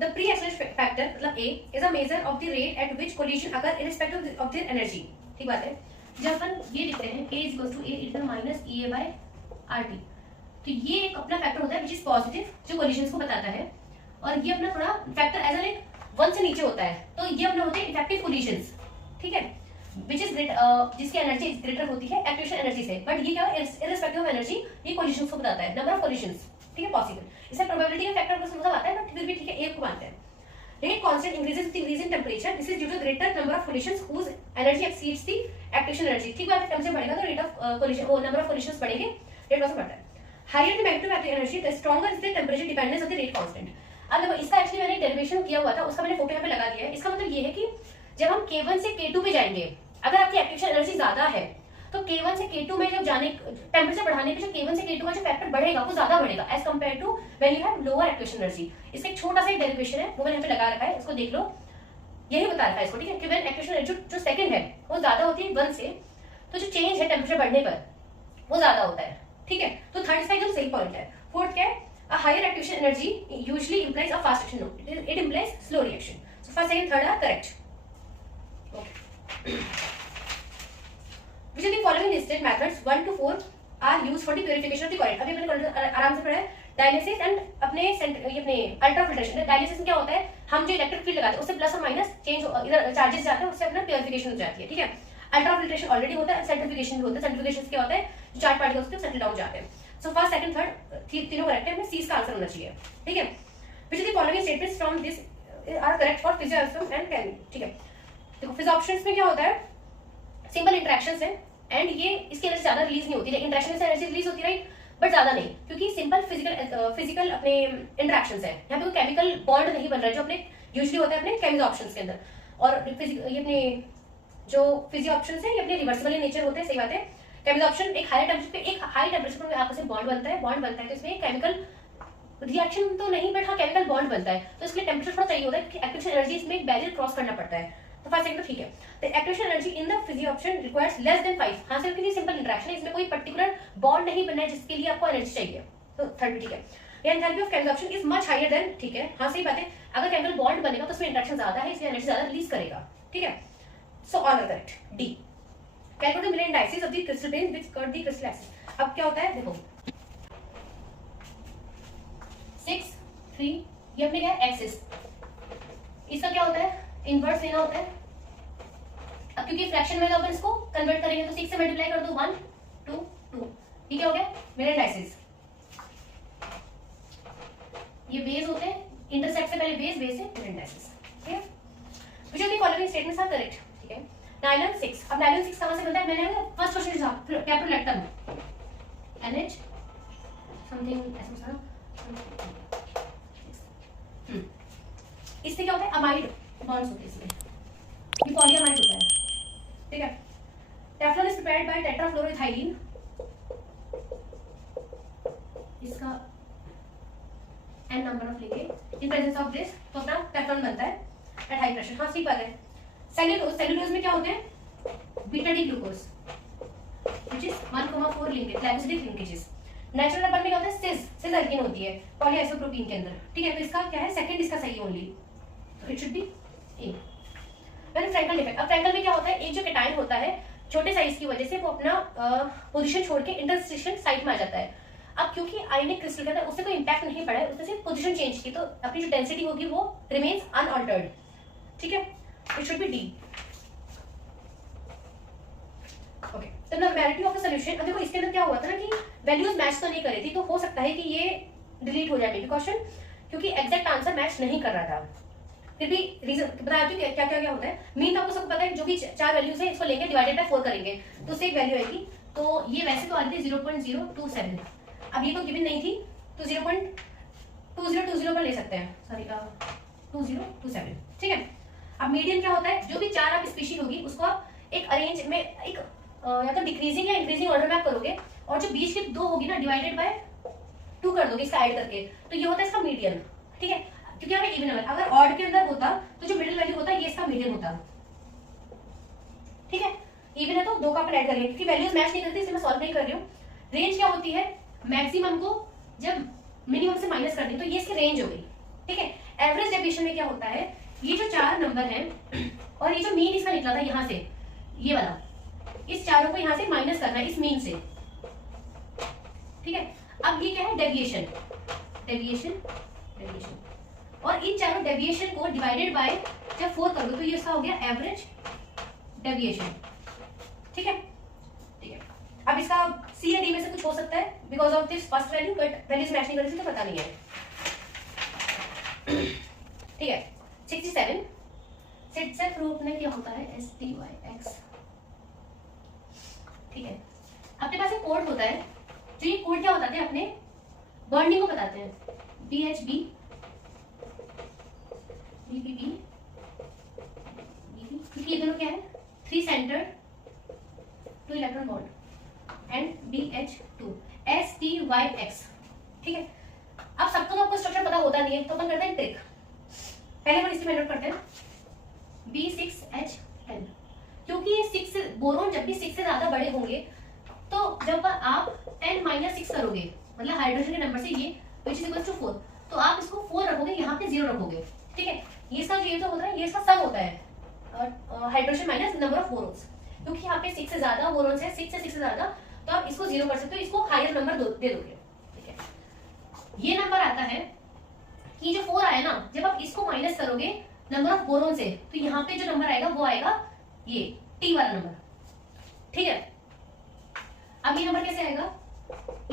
The pre-acceleration factor मतलब A is a measure of the rate at which collision occur irrespective of their energy। ठीक बात है, जब अपन ये लिखते हैं A is equals to A equal minus EA/RT, तो ये एक अपना फैक्टर होता है विच इज पॉजिटिव जो कोलिशंस को बताता है, और ये अपना थोड़ा फैक्टर एज लाइक 1 से नीचे होता है, तो ये अपना होते हैं इफेक्टिव कोलिशंस, ठीक है, विच इज जिसकी एनर्जी ग्रेटर होती है एक्टिवेशन एनर्जी से, बट ये क्या है इररिस्पेक्टिव ऑफ एनर्जी, ये कोलिशंस को बताता है, नंबर ऑफ कोलिशंस, ठीक है, पॉसिबल। इससे प्रोबेबिलिटी का फैक्टर को समझ आता है, बट फिर भी ठीक है एक को मानते हैं। Rate constant increases with increase in temperature. This is due to greater number of collisions whose energy exceeds the activation energy। ठीक बात है, टेम्परेचर बढ़ेगा तो रेट ऑफ कोलिशन वो नंबर ऑफ कोलिशंस बढ़ेंगे, रेट ऑफ बढ़ता है। Higher the magnitude of the energy, the stronger is the temperature dependence of the rate constant। अब देखो इसका एक्चुअली मैंने डेरिवेशन किया हुआ था, उसका मैंने फोटो यहाँ पे लगा दिया है। इसका मतलब ये है कि जब हम K1 से K2 पे जाएंगे, अगर आपकी एक्टिवेशन एनर्जी ज्यादा है तो K1 से K2 में जब जाने टेम्परेचर बढ़ाने पे जो K1 से K2 का जो फैक्टर बढ़ेगा वो ज्यादा बढ़ेगा as compare to when you have lower activation energy. इसका एक छोटा सा एक डेरिवेशन है वो मैंने यहाँ पे लगा रखा है, इसको देख लो, यही बता रखा है इसको, ठीक है, कि व्हेन एक्टिवेशन एनर्जी जो सेकंड है वो ज्यादा होती है 1 से, तो जो चेंज है टेम्परेचर बढ़ने पर वो ज्यादा होता है, ठीक है, तो थर्ड इसका एकदम सही पॉइंट है। फोर्थ क्या है, a higher activation energy usually implies a fast action, no it implies slow reaction. So first second third are correct. Okay, which of the following listed methods 1 to 4 are used for the purification of the current। अभी अपने आराम से पढ़ा है dialysis and अपने ये अपने ultrafiltration. Dialysis में क्या होता है, हम जो इलेक्ट्रिक फील्ड लगाते हैं उससे प्लस और माइनस चेंज इधर चार्जेस जाते हैं, उससे अपना प्योरिफिकेशन हो जाती है, ठीक है। अल्ट्राफिल्ट्रेशन ऑलरेडी होता है, सेंट्रीफ्यूगेशन भी होता है। सेंट्रीफ्यूगेशन क्या होता है, जो चार्ज पार्टिकल्स होते हैं सेटल डाउन जाते हैं। सो फर्स्ट सेकंड थर्ड तीनों करेक्ट है, हमें सी का आंसर होना चाहिए, ठीक है। Which of the following statements from this are correct for physiology and केमी, ठीक है। देखो फिजियो ऑप्शंस में क्या होता है, सिंपल इंटरेक्शंस है एंड ये इसकी एनर्जी ज्यादा रिलीज नहीं होती है, इंटरेक्शन से एनर्जी रिलीज होती है राइट, बट ज्यादा नहीं, क्योंकि सिंपल फिजिकल अपने इंटरेक्शंस है, यहाँ पे कोई केमिकल बॉन्ड नहीं बन रहा है जो अपने यूजुअली होता है अपने केमिकल ऑप्शंस के अंदर। और ये अपने जो फिजियो ऑप्शंस है ये अपने रिवर्सिबल इन नेचर होते हैं, सही बात है। केमिकल ऑप्शन एक हाई टेम्परेचर पे आपस में बॉन्ड बनता है तो इसमें केमिकल रिएक्शन तो नहीं बट हाँ केमिकल बॉन्ड बनता है, तो इसके लिए टेम्परेचर थोड़ा चाहिए होता है, एक्टिवेशन एनर्जी इसमें एक बैरियर क्रॉस करना पड़ता है, तो फर्स्ट सेकंड तो ठीक है। The activation energy in the physio option requires less than 5, हां सिर्फ क्योंकि सिंपल इंटरेक्शन है, इसमें कोई पर्टिकुलर बॉन्ड नहीं बनना है जिसके लिए आपको एनर्जी चाहिए, तो थर्ड भी ठीक है। या enthalpy of chemical option is much higher than, ठीक है, हां सही बात है, अगर केमिकल बॉन्ड बनेगा तो उसमें इंटरेक्शन ज्यादा है इसलिए एनर्जी ज्यादा रिलीज करेगा, ठीक है। So all are correct. D, calculate the Miller indices of the crystal plane which cut the crystal axis. अब क्या होता है देखो 6 3 ये अपने क्या है एक्सिस, इसका क्या होता है इनवर्स लेना होता है। अब क्योंकि फ्रैक्शन में अपन इसको कन्वर्ट करेंगे तो 6 से मल्टीप्लाई कर दो 1 2 2, ये क्या हो गया मिलियन डाइसेस। ये बेस होते हैं, इंटरसेक्ट से पहले बेस से मिलियन डाइसेस, ठीक है। Which of the following statements are correct, ठीक है। नायलॉन 6, अब नायलॉन 6 कहां से बनता है, मैंने फर्स्ट क्वेश्चन था कैपिटल लेटर में NH समथिंग ऐसा था, इससे क्या होता है अमाइड बॉन्ड्स होते हैं इसमें, ये पॉलीअमाइड होता है, ठीक है। टेफ्लॉन इज प्रिपेयर्ड बाय टेट्राफ्लोरोइथाइलीन, इसका n नंबर ऑफ लेके इन प्रेजेंस ऑफ दिस तो अपना टेफ्लॉन बनता है एट हाई प्रेशर, हाँ ठीक बात है। सेल्यूलोज में क्या होते हैं beta D glucose which is 1,4 linkage glycosidic linkages. Natural rubber में क्या होता है सिस एल्कीन होती है पॉलीआइसोप्रोपीन के अंदर, ठीक है, तो इसका क्या है सेकंड इसका सही ओनली, तो इट शुड बी ए। फिर फ्रैंकल डिफेक्ट, अब फ्रैंकल में क्या होता है एक जो केटायन होता है छोटे साइज की वजह से वो अपना पोजीशन छोड़ के इंटरस्टिशियल साइट में आ जाता है। अब क्योंकि आयनिक क्रिस्टल के अंदर उससे कोई इंपैक्ट नहीं पड़ा है, उसने सिर्फ पोजीशन चेंज की, तो अपनी जो डेंसिटी होगी वो रिमेन्स अनअल्टर्ड, ठीक है, it should B D. Okay, तो नॉर्मेलिटी ऑफ द सॉल्यूशन, अब देखो इसके अंदर क्या हुआ था ना कि वैल्यूज मैच तो नहीं कर रही थी, तो हो सकता है कि ये डिलीट हो जाए क्वेश्चन, क्योंकि एग्जैक्ट आंसर मैच नहीं कर रहा था। फिर भी रीजन बताया कि क्या क्या क्या होता है। मीन आपको सबको पता है, जो भी चार वैल्यूज है इसको लेंगे डिवाइडेड बाय 4 करेंगे तो उससे एक वैल्यू आएगी। तो ये वैसे तो आ रही थी 0.027, अब ये तो गिवन नहीं थी तो 0.2020 पर ले सकते हैं, सॉरी 2027, ठीक है। अब मीडियन क्या होता है, जो भी चार आप स्पीशीज होगी उसको आप एक अरेंज में एक या तो डिक्रीजिंग या इंक्रीजिंग ऑर्डर में आप करोगे, और जो बीच की दो होगी ना डिवाइडेड बाय 2 कर दोगे इसका ऐड करके, तो ये होता है इसका मीडियन, ठीक है। क्योंकि हमें इवन नंबर अगर ऑड के अंदर होता तो जो मिडिल वैल्यू होता है ये इसका मीडियन होता, ठीक है। इवन है तो 2 का अपन ऐड करेंगे, क्योंकि वैल्यूज मैच नहीं करती इसलिए मैं सॉल्व नहीं कर रही हूँ। रेंज क्या होती है, मैक्सिमम को जब मिनिमम से माइनस कर दें तो ये इसकी रेंज हो गई, ठीक है। एवरेज डेविएशन में क्या होता है, ये जो चार नंबर हैं और ये जो मीन इसका निकला था यहाँ से, ये वाला, इस चारों को यहाँ से माइनस करना है इस मीन से, ठीक है। अब ये क्या है, डेविएशन, डेविएशन, डेविएशन, और इन चारों डेविएशन को डिवाइडेड बाय जब 4 कर दो तो ये इसका हो गया एवरेज डेविएशन, ठीक है, ठीक है। अब इसका सी या डी में से कुछ हो सकता है because of this first value, but values match नहीं कर रही थी तो पता नहीं है, ठीक है। 67 सेट रूप में क्या होता है, STYX, ठीक है। अपने पास एक कोड होता है, जो ये कोड क्या बताते हैं, अपने बॉन्डिंग को बताते हैं, BHB, BBB, क्योंकि ये दोनों क्या है, 3 centred 2 electron bond, and BH2, STYX, ठीक है। अब सबको तो आपको स्ट्रक्चर पता होता नहीं है, तो अपन करते हैं ट्रिक। पहले अपन इसकी मेथड करते हैं, B6H10, क्योंकि 6 बोरोन जब भी 6 से ज्यादा बड़े होंगे तो जब आप 10 - 6 करोगे, मतलब हाइड्रोजन के नंबर से ये which is equals to 4, तो आप इसको 4 रखोगे, यहाँ पे 0 रखोगे, ठीक है। ये इसका जो होता है, ये इसका सम होता है, हाइड्रोजन माइनस नंबर ऑफ बोरोन्स, क्योंकि यहाँ पे 6 से ज्यादा बोरोन्स है, 6 से 6 से ज्यादा, तो आप इसको 0 कर सकते हो, इसको हायर नंबर दे दोगे, ठीक है। ये नंबर आता है कि जो 4 आया ना, जब आप इसको माइनस करोगे नंबर ऑफ बोरोन से, तो यहाँ पे जो नंबर आएगा वो आएगा ये T वाला नंबर, ठीक है। अब ये नंबर कैसे आएगा,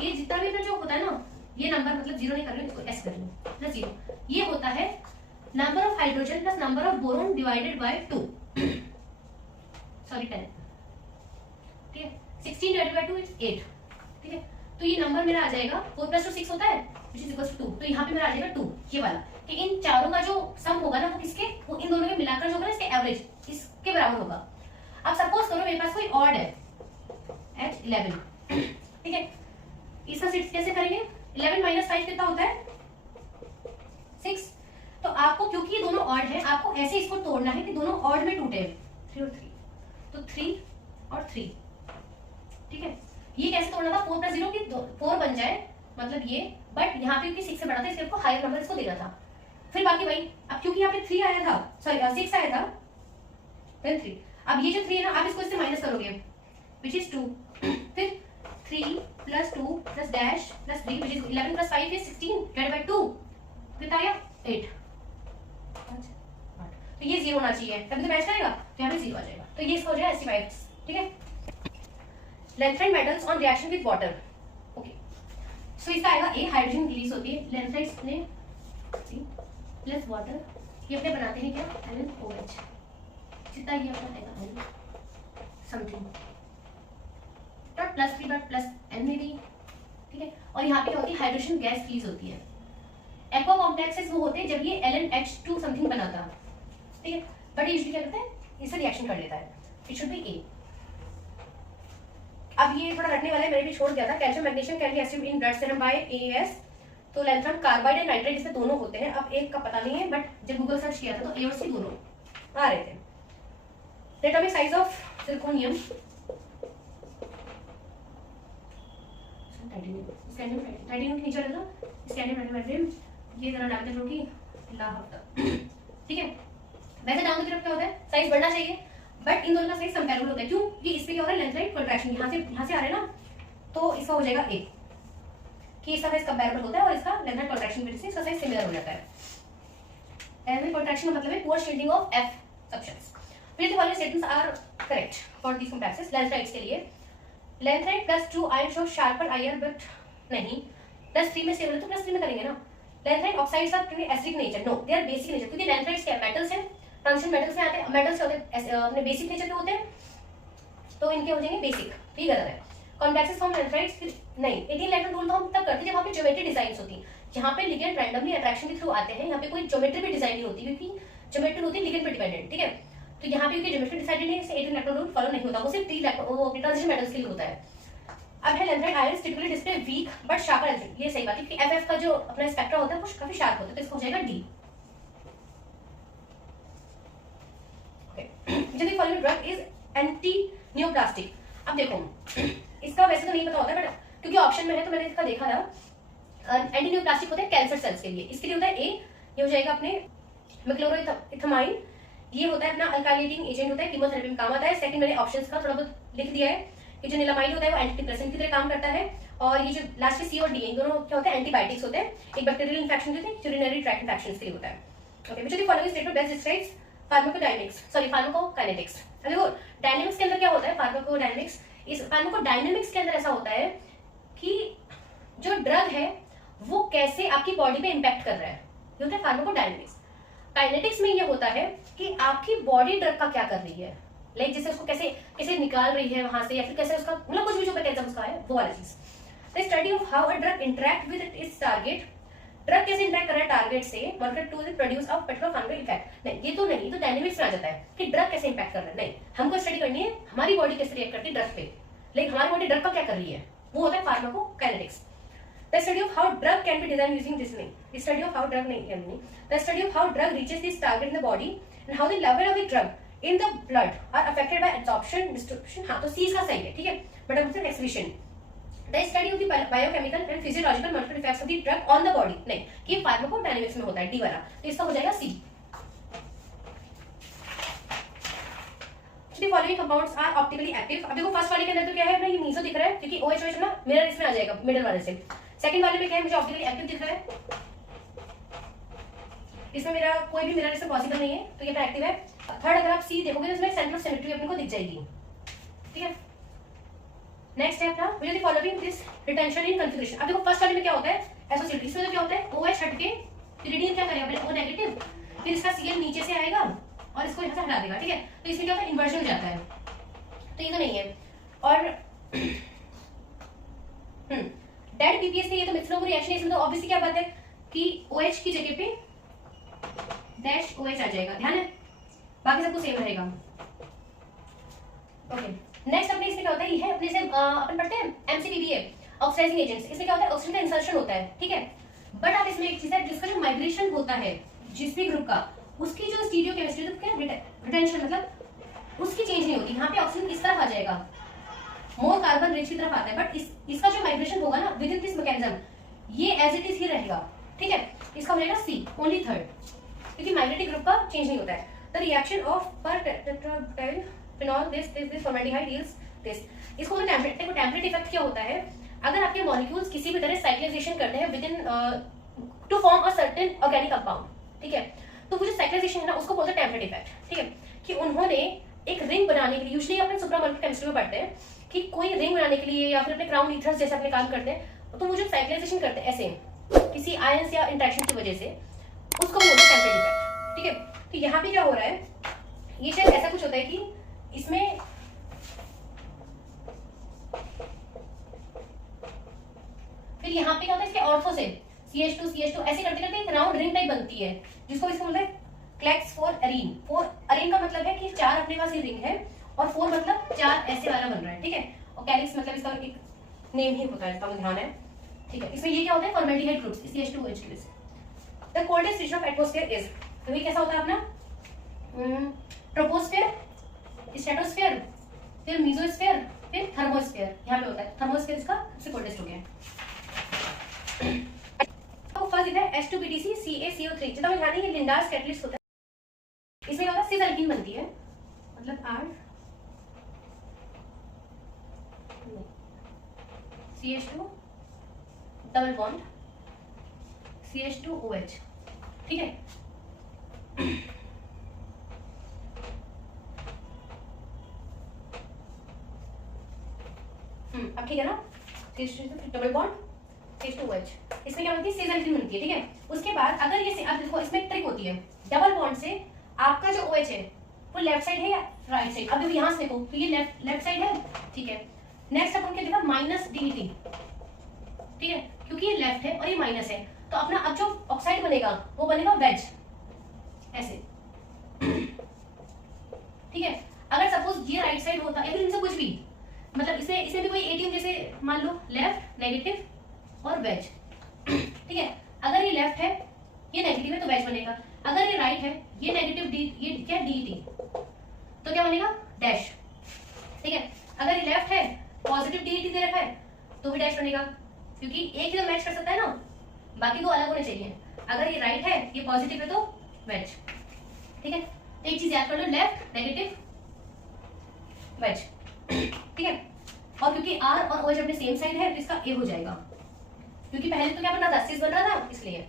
ये जितना भी अपना जो होता है ना, ये नंबर मतलब 0 नहीं कर रही हूँ, इसको S कर रही हूँ, प्लस 0, ये होता है number of hydrogen plus number of boron divided by 2, sorry 10, ठीक है। 16 डिवाइडेड बाय 2 इज 8, ठीक है। तो ये नंबर मेरा आ जाएगा 4 + 2 6 होता है, which is equals to 2, तो यहाँ पे मेरा आ जाएगा 2, ये वाला, कि इन चारों का जो सम होगा ना वो किसके, वो इन दोनों के मिलाकर जो होगा ना इसके एवरेज इसके बराबर होगा। अब सपोज करो मेरे पास कोई ऑड है H11, ठीक है, इसका सिक्स कैसे करेंगे, 11 - 5 कितना होता है, 6, तो आपको क्योंकि ये दोनों ऑड है, आपको ऐसे इसको तोड़ना है कि दोनों ऑड में टूटे, 3 और 3, तो 3 और 3, ठीक है। ये कैसे तोड़ना था, 4 + 0 की 4 बन जाए, मतलब ये, बट यहाँ पे क्योंकि 6 से बड़ा था इसलिए आपको हायर नंबर इसको देना था, फिर बाकी वही। अब क्योंकि यहाँ पे 3 आया था, सॉरी 6 आया था, then 3, अब ये जो 3 है ना, आप इसको इससे माइनस करोगे which is 2, फिर 3 + 2 + dash + 3 which is 11 + 5 is 16 divided by 2, कितना आया 8, तो ये 0 होना चाहिए, तभी तो मैच करेगा, तो यहाँ पे 0 आ जाएगा, तो ये इसका हो जाएगा ST5, ठीक है। Lanthanide metals on reaction with water, okay, so इसका आएगा ए, हाइड्रोजन रिलीज होती है, लेंथराइड्स ने प्लस वाटर, ये अपने बनाते हैं क्या, NaOH, जितना ये अपना आएगा something dot +3 dot plus NAD, ठीक है। और यहाँ पे क्या होती है, हाइड्रोजन गैस रिलीज होती है। एक्वा कॉम्प्लेक्सेस वो होते हैं जब ये LnH2 समथिंग बनाता, ठीक है, बट यूजुअली क्या करता है, इससे रिएक्शन कर लेता है, इट शुड बी ए। अब ये थोड़ा रटने वाला है, मैंने भी छोड़ दिया था, calcium magnesium can be assayed in blood serum by AS, तो लैंथरम कार्बाइड एंड नाइट्रेट इसमें दोनों होते हैं, अब एक का पता नहीं है, बट जब गूगल सर्च किया था तो A और C दोनों आ रहे थे। एटॉमिक साइज ऑफ सिलिकॉनियम, टाइटेनियम के नीचे रहता स्कैंडियम नाइट्रियम, ये जरा डालते हैं कि ठीक है। वैसे डाउन की तरफ क्या होता है, साइज बढ़ना चाहिए, बट इन दोनों का साइज कंपैरेबल होता है, क्यों, ये इसमें क्या हो रहा है, लेंथराइड कंट्रैक्शन यहाँ से आ रहा है ना, तो इसका हो जाएगा A, कि इसका साइज कंपैरेबल होता है और इसका लेंथराइड कंट्रैक्शन की वजह से इसका साइज सिमिलर हो जाता है। लेंथराइड कंट्रैक्शन का मतलब है poor shielding of F substance फिर वाले statements are correct for this complexes. Lanthanides के लिए lanthanide +2 ion show sharper ion, but नहीं +3 में स्टेबल है तो +3 में करेंगे ना। Lanthanide oxides are acidic nature, no they are basic nature, क्योंकि लैंथराइड्स क्या मेटल्स हैं, ट्रांजिशन मेटल्स में आते हैं, मेटल्स होते हैं अपने बेसिक नेचर के होते हैं, तो इनके हो जाएंगे बेसिक, ठीक है। कॉम्प्लेक्सेस फॉर्म लैंथराइड्स नहीं। 18 इलेक्ट्रॉन रूल तो हम तब करते हैं जब वहाँ पे ज्योमेट्री डिजाइन होती है, जहाँ पे लिगेंड रैंडमली अट्रैक्शन के थ्रू आते हैं, यहाँ पे कोई ज्योमेट्री भी डिजाइन नहीं होती, क्योंकि ज्योमेट्री होती है लिगेंड पे डिपेंडेंट, ठीक है। तो यहाँ पे क्योंकि ज्योमेट्री डिसाइडेड नहीं है, 18 इलेक्ट्रॉन रूल फॉलो नहीं होता, वो सिर्फ ट्रांजिशन मेटल्स के लिए होता है। अब है lanthanide ions typically display weak but sharper energy, ये सही बात है, क्योंकि एफएफ का जो अपना स्पेक्ट्रम होता है वो काफी शार्प होता है, तो इसको हो जाएगा डी। यदि following drug is anti neoplastic, अब देखो इसका वैसे तो नहीं पता होता, बट क्योंकि ऑप्शन में है तो मैंने इसका देखा था। एंटी नियोप्लास्टिक होता है कैंसर सेल्स के लिए, इसके लिए होता है ए, ये हो जाएगा अपने मैक्लोरोइथामाइन, ये होता है अपना अल्काइलेटिंग एजेंट होता है, कीमोथेरेपी में काम आता है। सेकंड मैंने ऑप्शंस का थोड़ा बहुत लिख दिया है, ये जो निलामाइड होता है वो एंटीडिप्रेसेंट की तरह काम करता है, और ये जो लास्ट के सी और डी इन दोनों क्या होते हैं, एंटीबायोटिक्स होते हैं, एक बैक्टीरियल इन्फेक्शन होते हैं, यूरिनरी ट्रैक्ट इन्फेक्शंस के लिए होता है। Okay, which of the following statement best describes pharmacodynamics, sorry pharmacokinetics. देखो डायनेमिक्स के अंदर क्या होता है, फार्माकोडायनेमिक्स, इस फार्माकोडायनेमिक्स के अंदर ऐसा होता है कि जो ड्रग है वो कैसे आपकी बॉडी पे इंपैक्ट कर रहा है, ये होता है फार्माकोडायनेमिक्स। काइनेटिक्स में ये होता है कि आपकी बॉडी ड्रग का क्या कर रही है, लाइक जैसे उसको कैसे कैसे निकाल रही है वहां से, या फिर कैसे उसका मतलब कुछ भी जो मैकेनिज्म उसका है वो वाली चीज। The study of how a drug interact with its target, drug कैसे इंटरेक्ट कर रहा है टारगेट से, monitor to the produce of particular pharmaco effect. नहीं ये तो नहीं, तो डायनेमिक्स में आ जाता है कि ड्रग कैसे इंपैक्ट कर रहा है। नहीं, हमको स्टडी करनी है हमारी बॉडी कैसे रिएक्ट करती है ड्रग पे, लाइक हमारी बॉडी ड्रग का क्या कर रही है, वो होता है pharmacokinetics. The study of how drug can be designed using this name. The study of how drug नहीं, the study of how drug reaches this target in the body and how the level of the drug in the blood are affected by absorption, distribution. हाँ तो C इसका सही है, ठीक है, but अब मुझे excretion. The study of the biochemical and physiological molecular effects of the drug on the body. नहीं, ये फार्माकोडायनेमिक्स में होता है D वाला, तो इसका हो जाएगा C. The following compounds are optically active. अब देखो फर्स्ट वाले के अंदर तो क्या है अपना ये मीसो दिख रहा है, क्योंकि OH ना मिरर इसमें आ जाएगा मिडल वाले से। सेकंड वाले में क्या है, मुझे ऑप्टिकली एक्टिव दिख रहा है, इसमें मेरा कोई भी मिरर इसमें पॉसिबल नहीं है, तो ये एक्टिव है। थर्ड अगर आप सी देखोगे तो इसमें सेंटर ऑफ सिमेट्री अपने को दिख जाएगी, ठीक है। नेक्स्ट है अपना will the following this retention in configuration. अब देखो फर्स्ट वाले में क्या होता है एसोसिएटिव, इसमें तो क्या होता है OH हट के पिरिडियम क्या करेगा पहले O नेगेटिव, फिर इसका Cl नीचे से आएगा और इसको यहाँ से हटा देगा, ठीक है, तो इसमें क्या होता है इन्वर्जन हो जाता है, तो ये तो नहीं है। और डेड पीपीएस से ये तो मिक्स रिएक्शन है, इसमें तो ऑब्वियसली क्या बात है कि OH की जगह पे डैश OH आ जाएगा, ध्यान है, बाकी सब कुछ सेम रहेगा। ओके, नेक्स्ट अपने इसमें क्या होता है, ये है अपने से अपन पढ़ते हैं MCPBA ऑक्सीडाइजिंग एजेंट्स, इसमें क्या होता है ऑक्सीजन का इंसर्शन होता है, ठीक है, बट अब इसमें एक चीज है जिसका जो माइग्रेशन होता है जिस भी ग्रुप का, उसकी जो स्टीरियोकेमिस्ट्री तो क्या रिटेंशन मतलब उसकी चेंज नहीं होती, यहाँ पे ऑक्सीजन इस तरफ आ जाएगा, मोर कार्बन रिच की तरफ आता है, बट इसका जो माइग्रेशन होगा ना विद इन दिस मैकेनिज्म ये एज इट इज ही रहेगा, ठीक है, इसका हो जाएगा सी ओनली थर्ड, क्योंकि माइग्रेटिक ग्रुप का चेंज नहीं होता है। The reaction of para tetrabutyl phenol this formaldehyde yields this, इसको टेम्परेट इफेक्ट क्या होता है, अगर आपके मॉलिक्यूल्स किसी भी तरह साइक्लाइजेशन करते हैं within to form a certain organic compound, ठीक है, तो वो जो साइक्लाइजेशन है ना उसको बोलते हैं टेम्परेट इफेक्ट, ठीक है, कि उन्होंने एक रिंग बनाने के लिए, यूजुअली अपन सुप्रामोलिकुलर केमिस्ट्री में पढ़ते हैं कि कोई रिंग बनाने के लिए या फिर अपने क्राउन ईथर्स जैसे अपने काम करते हैं, तो वो जो साइक्लाइजेशन करते हैं ऐसे किसी आयंस या इंटरेक्शन की वजह से, उसको बोलते हैं टेम्परेट इफेक्ट, ठीक है। तो यहाँ पे क्या हो रहा है, ये शायद ऐसा कुछ होता है कि इसमें फिर यहाँ पे क्या होता है इसके ऑर्थो से CH2 ऐसे करते करते एक राउंड रिंग टाइप बनती है, जिसको इसको बोलते हैं क्लेक्स फॉर अरीन। फॉर अरीन का मतलब है कि 4 अपने पास ये रिंग है और 4 मतलब 4 ऐसे वाला बन रहा है, ठीक है, और कैलिक्स मतलब इसका एक नेम ही होता है, इसका ध्यान है, ठीक है। इसमें ये क्या होता है फॉर्मेल्डिहाइड ग्रुप्स CH2OH की वजह से। The coldest region of atmosphere is, तो ये कैसा होता है अपना ट्रोपोस्फेयर, स्ट्रेटोस्फेयर, फिर मेसोस्फेयर, फिर थर्मोस्फेयर, यहाँ पे होता है थर्मोस्फेयर इसका सबसे कोल्डेस्ट हो गया। तो फर्स्ट इधर H2BTC CaCO3, जितना मुझे ध्यान है ये लिंडास कैटलिस्ट होता है, इसमें क्या होता है सिस एल्कीन बनती है, मतलब R CH2 double bond CH2OH, ठीक है। डबल बॉन्ड H2OH, इसमें क्या बनती है, सीजन एल्किन बनती है, ठीक है। उसके बाद अगर ये अब देखो इसमें ट्रिक होती है, डबल बॉन्ड से आपका जो OH है वो लेफ्ट साइड है या राइट साइड, अब यहां से देखो तो ये लेफ्ट साइड है, ठीक है। नेक्स्ट अपन क्या देखा, माइनस DET, ठीक है, क्योंकि ये लेफ्ट है और ये माइनस है, तो अपना अब जो ऑक्साइड बनेगा वो बनेगा वेज, ऐसे, ठीक है। अगर सपोज ये राइट साइड होता है, इनसे कुछ भी मतलब इसे भी कोई एटीएम, जैसे मान लो लेफ्ट, नेगेटिव और वेज, ठीक है। अगर ये लेफ्ट है, ये नेगेटिव है तो वेज बनेगा। अगर ये राइट है, ये नेगेटिव डी, ये क्या DET, तो क्या बनेगा, डैश, ठीक है। अगर ये लेफ्ट है, पॉजिटिव DET दे रखा है तो भी डैश बनेगा, क्योंकि एक ही तो मैच कर सकता है ना, बाकी दो अलग होने चाहिए। अगर ये राइट है, ये पॉजिटिव है तो वेज, ठीक है। तो एक चीज याद कर लो, लेफ्ट, नेगेटिव, वेज, ठीक है। और क्योंकि R और OH अपने सेम साइड है तो इसका A हो जाएगा, क्योंकि पहले तो क्या बन रहा था, सिस बन रहा था, इसलिए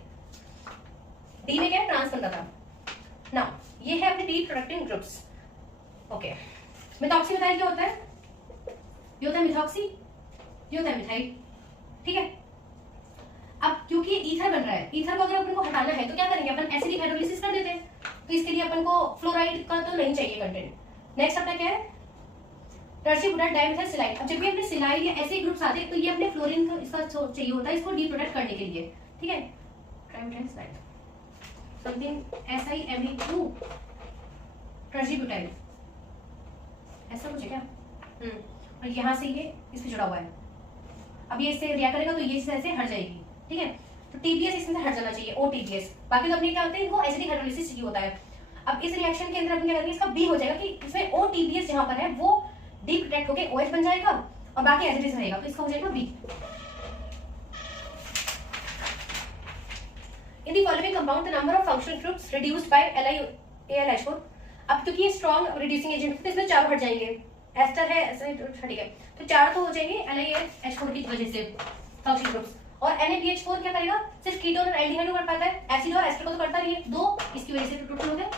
D में क्या ट्रांस बन रहा था ना। ये है अपने D productive groups, okay. Methoxy methyl क्या होता है, ये होता है मिथॉक्सी, ये होता है मिथाइल, ठीक है। अब क्योंकि ईथर बन रहा है, ईथर को अगर अपन को हटाना है तो क्या करेंगे, अपन एसिडिक हाइड्रोलिसिस कर देते हैं, तो इसके लिए अपन को फ्लोराइड का तो नहीं चाहिए कंटेंट। नेक्स्ट अपना क्या है, टर्शी बुटाइल डाइमिथाइल सिलाइड। अब जब भी अपने सिलाइड या ऐसे ग्रुप्स आते हैं तो ये अपने फ्लोरीन का इसका चाहिए होता है, इसको डी प्रोडक्ट करने के लिए, ठीक है। Dimethyl silyl something SiMe2 tertiary butyl, ऐसा कुछ है क्या, और यहाँ से ये इससे जुड़ा हुआ है। अब ये इससे रिएक्ट करेगा तो ये ऐसे हट जाएगी, ठीक है। तो TBS इसमें से हट जाना चाहिए, OTBS। बाकी तो अपने क्या होते हैं, इनको एसिडिक हाइड्रोलिसिस चाहिए होता है। अब इस रिएक्शन के अंदर अपन क्या करेंगे, इसका B हो जाएगा कि इसमें OTBS जहां पर है वो डी प्रोडक्ट होके OH बन जाएगा और बाकी एज इट इज रहेगा, तो इसका हो जाएगा B। In the following compound the number of functional groups reduced by AlH4। अब क्योंकि ये स्ट्रॉन्ग रिड्यूसिंग एजेंट है तो इसमें चार हट जाएंगे, एस्टर है ऐसे, ठीक है, तो चार तो हो जाएंगे LiH4 की वजह से फंक्शनल ग्रुप्स। और NaBH4 क्या करेगा, सिर्फ कीटोन और एल्डिहाइड को कर पाता है, एसिड और एस्टर को तो करता नहीं है, दो, इसकी वजह से टोटल हो गया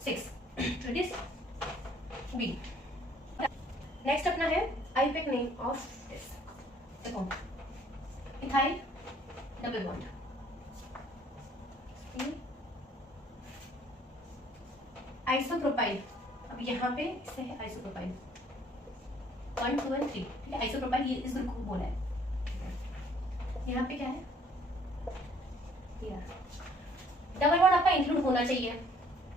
6, तो इट इज B। नेक्स्ट अपना है आईपेक नेम ऑफ दिस, देखो इथाइल डबल बॉन्ड, आइसोप्रोपाइल। अब यहाँ पे इससे है आइसोप्रोपाइल 1, 2 और 3, ठीक है। आइसोप्रोपाइल ये इस ग्रुप को बोला है। यहाँ पे क्या है, डबल बॉन्ड आपका इंक्लूड होना चाहिए,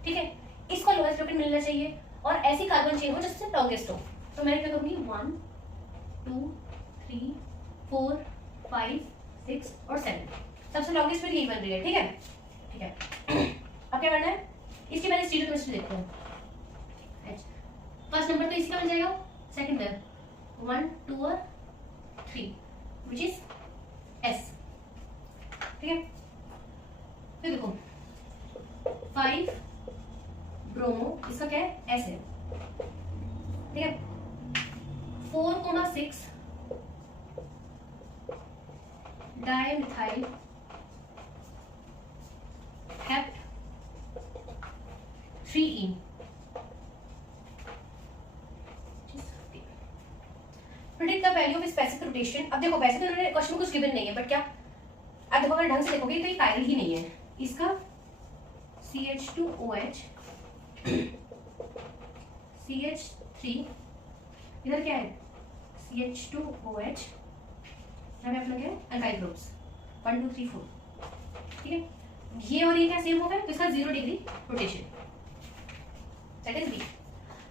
ठीक है। इसको लोएस्ट लोकेट मिलना चाहिए और ऐसी कार्बन चेन हो जिससे लॉन्गेस्ट हो। तो मैं क्या करूंगी, 1, 2, 3, 4, 5, 6 और 7, सबसे लॉन्गेस्ट मेरी यही बन रही है, ठीक है, ठीक है। अब क्या करना है, इसकी मैंने स्टीरियोकेमिस्ट्री देखते हैं। फर्स्ट नंबर तो इसी का बन जाएगा, सेकंड है 1, 2 और 3 विच इज S, ठीक है। फिर देखो 5 ब्रोमो, इसका क्या है, S है, ठीक है। 4,6 dimethyl hept 3E। Predict the value of specific rotation. अब देखो वैसे तो उन्होंने क्वेश्चन में कुछ गिवन नहीं है, बट क्या, अब देखो अगर ढंग से देखोगे तो ये कायरल ही नहीं है, इसका CH2OH CH3, इधर क्या है CH2OH, यहाँ पे अपना क्या है अल्काइल ग्रुप्स 1, 2, 3, 4, ठीक है। ये और ये क्या सेम हो गए, तो इसका 0 degree rotation, that is B।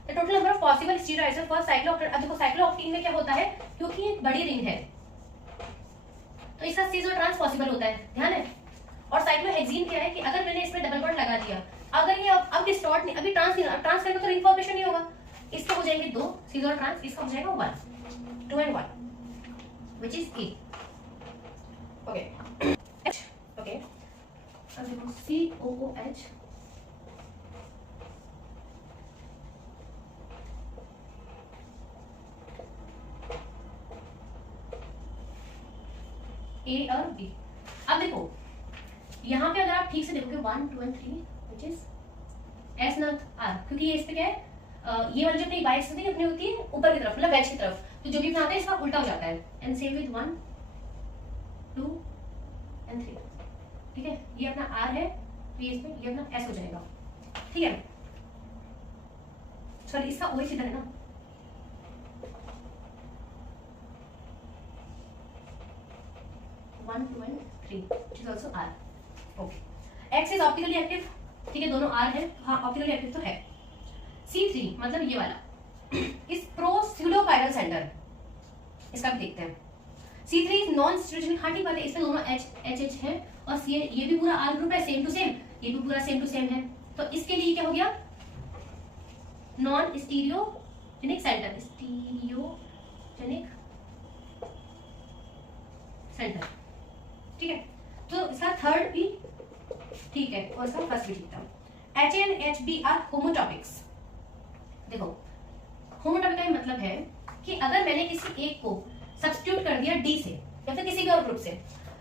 The total number of possible stereoisomers for cyclooctane। अब देखो साइक्लोऑक्टेन में क्या होता है, क्योंकि ये बड़ी रिंग है तो इसका सीज और ट्रांस पॉसिबल होता है, ध्यान है। और साइक्लोहेक्सीन क्या है कि अगर मैंने इसमें डबल बॉन्ड लगा दिया, अगर ये अब डिस्टॉर्ट नहीं, अभी ट्रांस नहीं, अब ट्रांस करेंगे तो रिंग फॉर्मेशन नहीं होगा, इसके हो जाएंगे 2 सीज और ट्रांस, इसका हो जाएगा 1, 2 and 1 which is E, okay, okay. अब देखो COOH A और B। अब देखो यहाँ पे अगर आप ठीक से देखोगे 1, 2 and 3 which is S not R, क्योंकि ये इस पे क्या है, ये वाली जो अपनी बाइक्स होती है अपनी होती है ऊपर की तरफ, मतलब वेज की तरफ, तो जो भी बनाता है इसका उल्टा हो जाता है। एंड सेम विद 1, 2 and 3, ठीक है। ये अपना R है, तो ये इसमें ये अपना S हो जाएगा, ठीक है। सॉरी, इसका OH इधर है ना, one two and three, which is also R, okay. X is optically active, ठीक है, दोनों R है, हाँ ऑप्टिकली एक्टिव तो है। C3 मतलब ये वाला इस प्रो स्यूडो कायरल सेंटर, इसका भी देखते हैं। C3 इज नॉन स्टिरियोजेनिक, हाँ ठीक बात है, इसमें दोनों H है और C ये भी पूरा R ग्रुप है, सेम टू सेम, ये भी पूरा सेम टू सेम है, तो इसके लिए क्या हो गया, non stereogenic centre, stereogenic centre, ठीक है। तो इसका थर्ड भी ठीक है और इसका फर्स्ट भी ठीक था। H and HB are homotopics. देखो होमोटॉपिक का मतलब है कि अगर मैंने किसी एक को सब्स्टिट्यूट कर दिया D से या फिर किसी भी और ग्रुप से,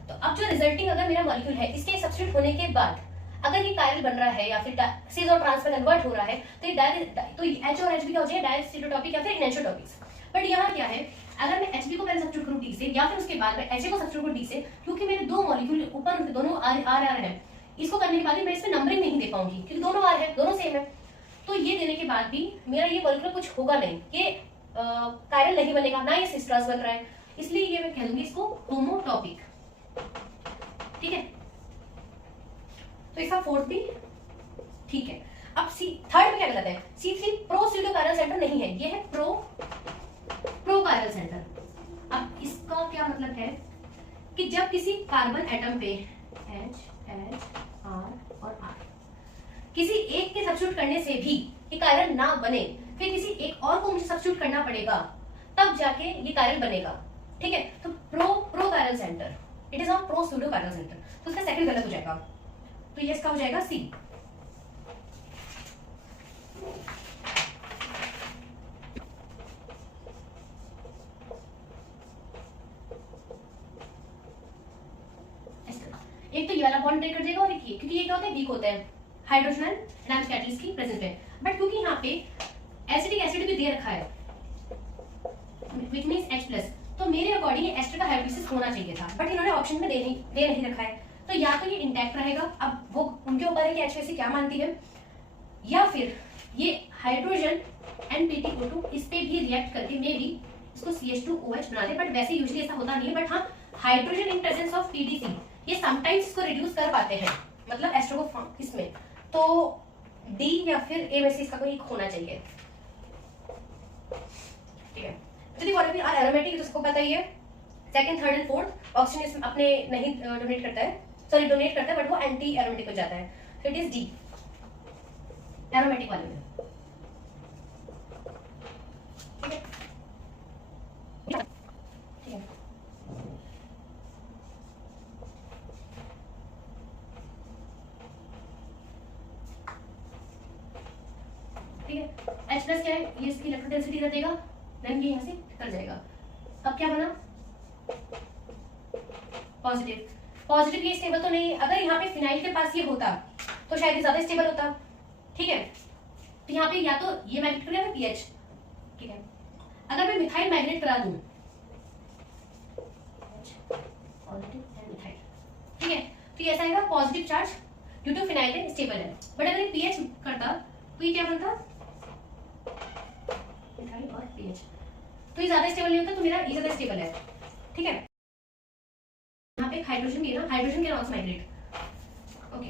तो अब जो रिजल्टिंग अगर मेरा मॉलिक्यूल है, इसके सब्स्टिट्यूट होने के बाद अगर ये कायरल बन रहा है या फिर सिस और ट्रांस में कन्वर्ट हो रहा है, तो ये तो H और HB क्या हो जाएगा, डायरेक्ट स्टीरियोटॉपिक या फिर इनएनिसोटॉपिक्स। बट यहाँ क्या है, अगर मैं HB को पहले सब्स्टिट्यूट करूँ D से या फिर उसके बाद मैं HA को सब्स्टिट्यूट करूँ D से, क्योंकि मेरे दो मॉलिक्यूल ऊपर दोनों R है, इसको करने के बाद मैं इसमें नंबरिंग नहीं दे पाऊंगी क्योंकि दोनों R है, दोनों सेम है। तो ये देने के बाद भी मेरा ये मॉलिक्यूल कुछ होगा नहीं, ये कायरल नहीं बनेगा, ना ये सिस ट्रांस बन रहा है, इसलिए ये मैं कह दूंगी इसको होमोटॉपिक, ठीक है। तो इसका फोर्थ भी ठीक है। अब थर्ड में क्या गलत है, C3 pro pseudo chiral centre नहीं है, ये है प्रो कायरल सेंटर। अब इसका क्या मतलब है कि जब किसी कार्बन एटम पे H R और R किसी एक के सब्स्टिट्यूट करने से भी ये कायरल ना बने, फिर किसी एक और को मुझे सब्स्टिट्यूट करना पड़ेगा, तब जाके ये कायरल बनेगा, ठीक है। तो pro chiral centre, it is not pro pseudo chiral centre, तो इसका सेकंड गलत हो जाएगा, तो ये इसका हो जाएगा C। एक तो ये वाला बॉन्ड ब्रेक कर देगा और एक ये, क्योंकि ये क्या होता है, वीक होता है हाइड्रोजन एंड कैटलिस्ट की प्रेजेंस में। बट क्योंकि यहाँ पे एसिटिक एसिड भी दे रखा है व्हिच मींस H+, तो मेरे अकॉर्डिंग एस्टर का हाइड्रोलिसिस होना चाहिए था, बट इन्होंने ऑप्शन में दे नहीं रखा है, तो या तो ये इंटैक्ट रहेगा, अब वो उनके ऊपर है कि H क्या मानती है, या फिर ये हाइड्रोजन NPTO2 इस पे भी रिएक्ट करके मे भी इसको CH2OH बना दे, बट वैसे यूजुअली ऐसा होता नहीं है। बट हाँ, hydrogen in presence of PDC ये समटाइम्स इसको रिड्यूस कर पाते हैं, मतलब एस्टर को इसमें, तो D या फिर A में से इसका कोई एक होना चाहिए, ठीक है। यदि फॉलोइंग आर एरोमेटिक, जिसको पता ही है, second third and fourth oxygen इसमें अपने नहीं डोनेट करता है, सॉरी डोनेट करता है, बट वो एंटी एरोमेटिक हो जाता है, तो इट इज D एरोमेटिक वाले में, ठीक है, ठीक है। ठीक है, H+ क्या है, ये इसकी इलेक्ट्रॉन डेंसिटी दे देगा, देन ये यहाँ से निकल जाएगा। अब क्या बना, पॉजिटिव ये स्टेबल तो नहीं, अगर यहाँ पे फिनाइल के पास ये होता तो शायद ये ज्यादा स्टेबल होता, ठीक है। तो यहाँ पे या तो ये मैग्नेट करेगा pH, ठीक है। अगर मैं मिथाइल मैग्नेट करा दूं, पॉजिटिव एंड मिथाइल, ठीक है, तो ये ऐसा आएगा positive charge due to phenyl है, स्टेबल है। बट अगर pH करता तो ये क्या बनता, मिथाइल और pH, तो ये ज्यादा स्टेबल नहीं होता, तो मेरा ये ज्यादा स्टेबल है, ठीक है। यहाँ पे हाइड्रोजन भी है ना, हाइड्रोजन के नाम से माइग्रेट, ओके,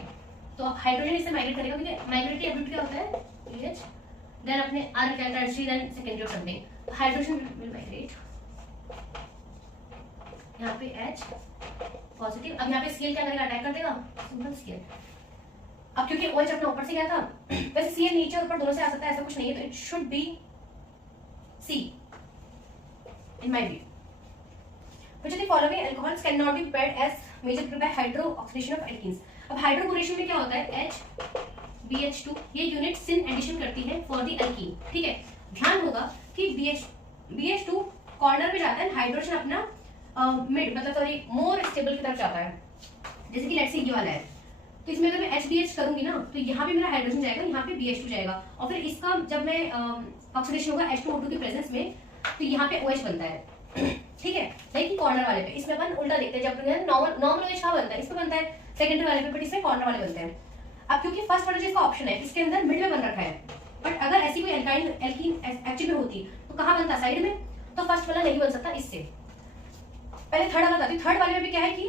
तो अब हाइड्रोजन इससे माइग्रेट करेगा, क्योंकि माइग्रेटरी एबिलिटी क्या होता है, pH देन अपने R टर्शियरी देन सेकेंडरी और समथिंग, हाइड्रोजन विल माइग्रेट, यहाँ पे H पॉजिटिव, अब यहाँ पे Cl क्या करेगा, अटैक कर देगा, सिंपल Cl। अब क्योंकि OH अपने ऊपर से गया था, वैसे Cl नीचे और ऊपर दोनों से आ सकता है, ऐसा कुछ नहीं है, तो it should B C in my view. Which of the following alcohols cannot be prepared as major group by hydroxylation of alkenes? अब हाइड्रोकोरेशन में क्या होता है, HBH2 ये यूनिट सिन एडिशन करती है फॉर द अल्कीन, ठीक है। ध्यान होगा कि BH2 कॉर्नर पे जाता है, हाइड्रोजन अपना मिड मतलब सॉरी मोर स्टेबल की तरफ जाता है, जैसे कि लेट्स से ये वाला है, तो इसमें अगर मैं HBH करूंगी ना, तो यहाँ पे मेरा हाइड्रोजन जाएगा, यहाँ पे BH2 जाएगा, और फिर इसका जब मैं ऑक्सीडेशन होगा H2O2 की प्रेजेंस में, तो यहाँ पे OH बनता है, ठीक है, लाइक कॉर्नर वाले पे इसमें अपन उल्टा देखते हैं, जब नॉर्मल OH कहाँ बनता है, इसमें बनता है सेकेंडरी वाले पे, बट इसमें कॉर्नर वाले बनते हैं। अब क्योंकि फर्स्ट वाला जो इसका ऑप्शन है इसके अंदर मिड में बन रखा है, बट अगर ऐसी कोई एल्काइन एल्कीन एक्चुअली में होती तो कहाँ बनता, साइड में, तो फर्स्ट वाला नहीं बन सकता इससे। पहले थर्ड वाला था, थर्ड वाले में भी क्या है कि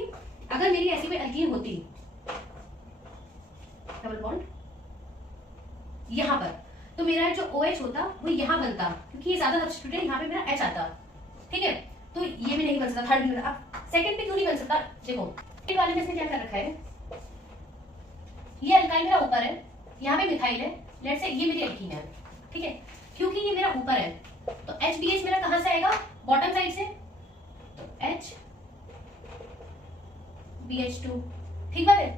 अगर मेरी ऐसी कोई एल्कीन होती डबल बॉन्ड यहाँ पर, तो मेरा जो OH होता वो यहाँ बनता, क्योंकि ये ज्यादा सब्स्टिट्यूट है, यहाँ पे मेरा H आता, ठीक है, तो ये भी नहीं बन सकता थर्ड में। अब सेकंड पे क्यों नहीं बन सकता, देखो सेकंड वाले में इसने क्या कर रखा है, ये अल्काइल मेरा ऊपर है, यहाँ पे मिथाइल है, लेट्स से ये मेरी एल्कीन है, ठीक है, क्योंकि ये मेरा ऊपर है तो HBH मेरा कहां से आएगा, बॉटम साइड से, तो HBH2, ठीक बात है,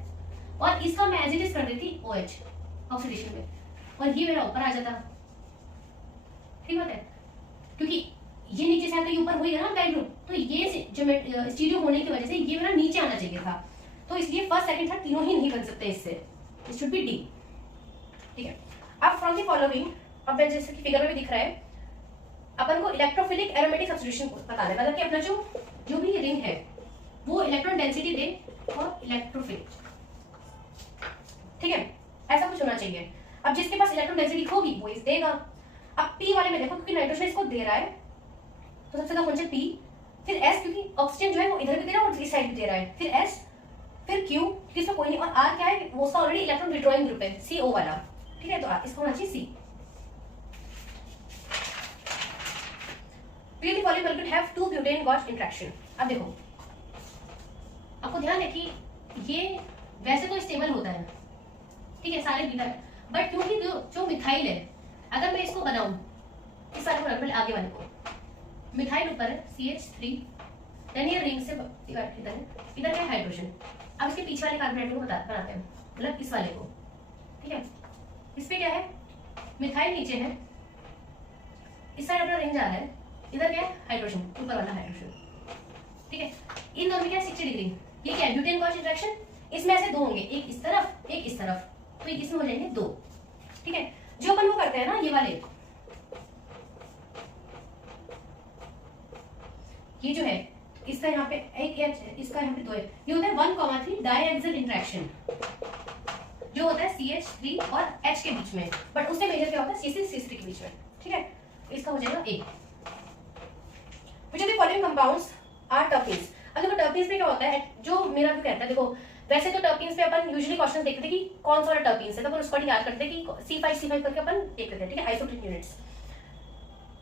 और इसका मैं एज इट इज कर देती OH ऑक्सीडेशन में, और ये मेरा ऊपर आ जाता, ठीक बात है, क्योंकि ये नीचे से आता, ये ऊपर हुई है ना अल्काइल ग्रुप, तो ये जो स्टीरियो होने की वजह से ये मेरा नीचे आना चाहिए था, तो इसलिए फर्स्ट सेकंड थर्ड तीनों ही नहीं बन सकते इससे, इट शुड बी डी, ठीक है। अब फ्रॉम द फॉलोइंग, अब जैसे कि फिगर में भी दिख रहा है, अपन को इलेक्ट्रोफिलिक एरोमेटिक सब्स्टिट्यूशन बताना है, मतलब कि अपना जो भी रिंग है वो इलेक्ट्रॉन डेंसिटी दे और इलेक्ट्रोफिलिक, ठीक है, ऐसा कुछ होना चाहिए। अब जिसके पास इलेक्ट्रॉन डेंसिटी होगी वो इस देगा। अब पी वाले में देखो, क्योंकि नाइट्रोजन इसको दे रहा है तो सबसे ज्यादा कौन सा पी, फिर एस, क्योंकि ऑक्सीजन जो है वो इधर भी दे रहा है और इस साइड भी दे रहा है, फिर एस, फिर क्यू, क्योंकि इसमें कोई नहीं, और आर क्या है, वो उसका ऑलरेडी इलेक्ट्रॉन विड्रॉइंग ग्रुप है, CO वाला, ठीक है, तो इसको होना चाहिए सी। The following molecule have two butane gauge interaction। अब देखो, आपको ध्यान है कि ये वैसे तो स्टेबल होता है, ठीक है, सारे बीटा, बट क्योंकि जो मिथाइल है, अगर मैं इसको बनाऊं, इस वाले को रख, आगे वाले को, मिथाइल ऊपर है CH3, यानी ये रिंग से इधर है, इधर क्या है हाइड्रोजन। अब इसके पीछे वाले कार्बन एटम को बनाते हैं, मतलब इस वाले को, ठीक है, इस पे क्या है, मिथाइल नीचे है, इस साइड अपना रिंग जा रहा है, इधर क्या है हाइड्रोजन, ऊपर वाला हाइड्रोजन, ठीक है, इन दोनों में क्या है 60 डिग्री, ये क्या है ब्यूटेन गॉस इंटरेक्शन, इसमें ऐसे दो होंगे, एक इस तरफ एक इस तरफ, तो इसमें हो जाएंगे दो, ठीक है। जो अपन वो करते हैं ना ये वाले, ये जो है इसका यहाँ पे एक H है, इसका यहाँ पे दो है, ये होता है 1,3 डायएक्सियल इंटरेक्शन, जो होता है CH3 और H के बीच में, बट उससे मेजर क्या होता है C6 के बीच में, ठीक है, इसका हो जाएगा A। Which of the following compounds are terpenes? अब देखो टर्पीन्स में क्या होता है, जो मेरा भी कहता है, देखो वैसे तो टर्पीन्स पे अपन यूजुअली क्वेश्चन देखते थे कि कौन सा वाला टर्पीन्स है, तो अपन उसको याद करते हैं कि C5 करके अपन देखते थे, ठीक है, आइसोटोनिक यूनिट्स।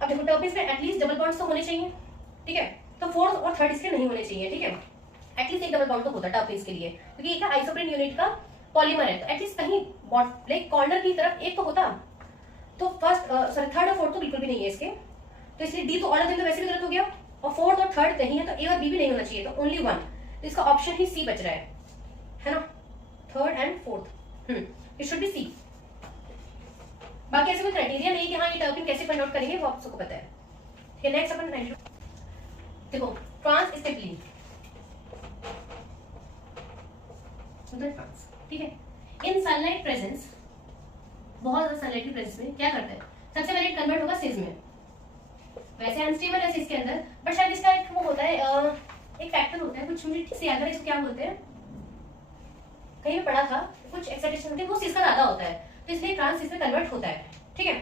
अब देखो टर्पीन्स में एटलीस्ट डबल बॉन्ड्स तो होने चाहिए, ठीक है, तो फोर्थ और थर्ड इसके नहीं होने चाहिए, ठीक है, एटलीस्ट एक डबल बॉन्ड तो होता है टर्पीन्स के लिए, क्योंकि एक आइसोप्रीन यूनिट का पॉलीमर है, तो एटलीस्ट कहीं लाइक कॉर्नर की तरफ एक तो होता, तो फर्स्ट सॉरी थर्ड और फोर्थ तो बिल्कुल भी नहीं है इसके, तो इसलिए डी तो ऑर्डर तो वैसे भी गलत हो गया, और फोर्थ और थर्ड नहीं है, तो ए और बी भी नहीं होना चाहिए, तो ओनली वन, तो इसका ऑप्शन ही सी बच रहा है ना, third and fourth, it should be C. बाकी ऐसे कोई क्राइटेरिया नहीं कि हाँ ये टर्पिन कैसे फाइंड आउट करेंगे वो आप सबको पता है, ठीक है। नेक्स्ट अपन देखो ट्रांस स्टेबिलिटी, ठीक है, इन सनलाइट प्रेजेंस, बहुत ज्यादा सनलाइट की प्रेजेंस में क्या करता है, सबसे पहले कन्वर्ट होगा सिस में, वैसे अनस्टेबल है इसके अंदर, बट शायद इसका एक वो होता है, एक फैक्टर होता है, कुछ मुझे ठीक से याद है इसको क्या बोलते हैं, कहीं पढ़ा था, कुछ एक्साइटेशन होती है, वो सिस का ज्यादा होता है, तो इसलिए ट्रांस सिस में कन्वर्ट होता है, ठीक है।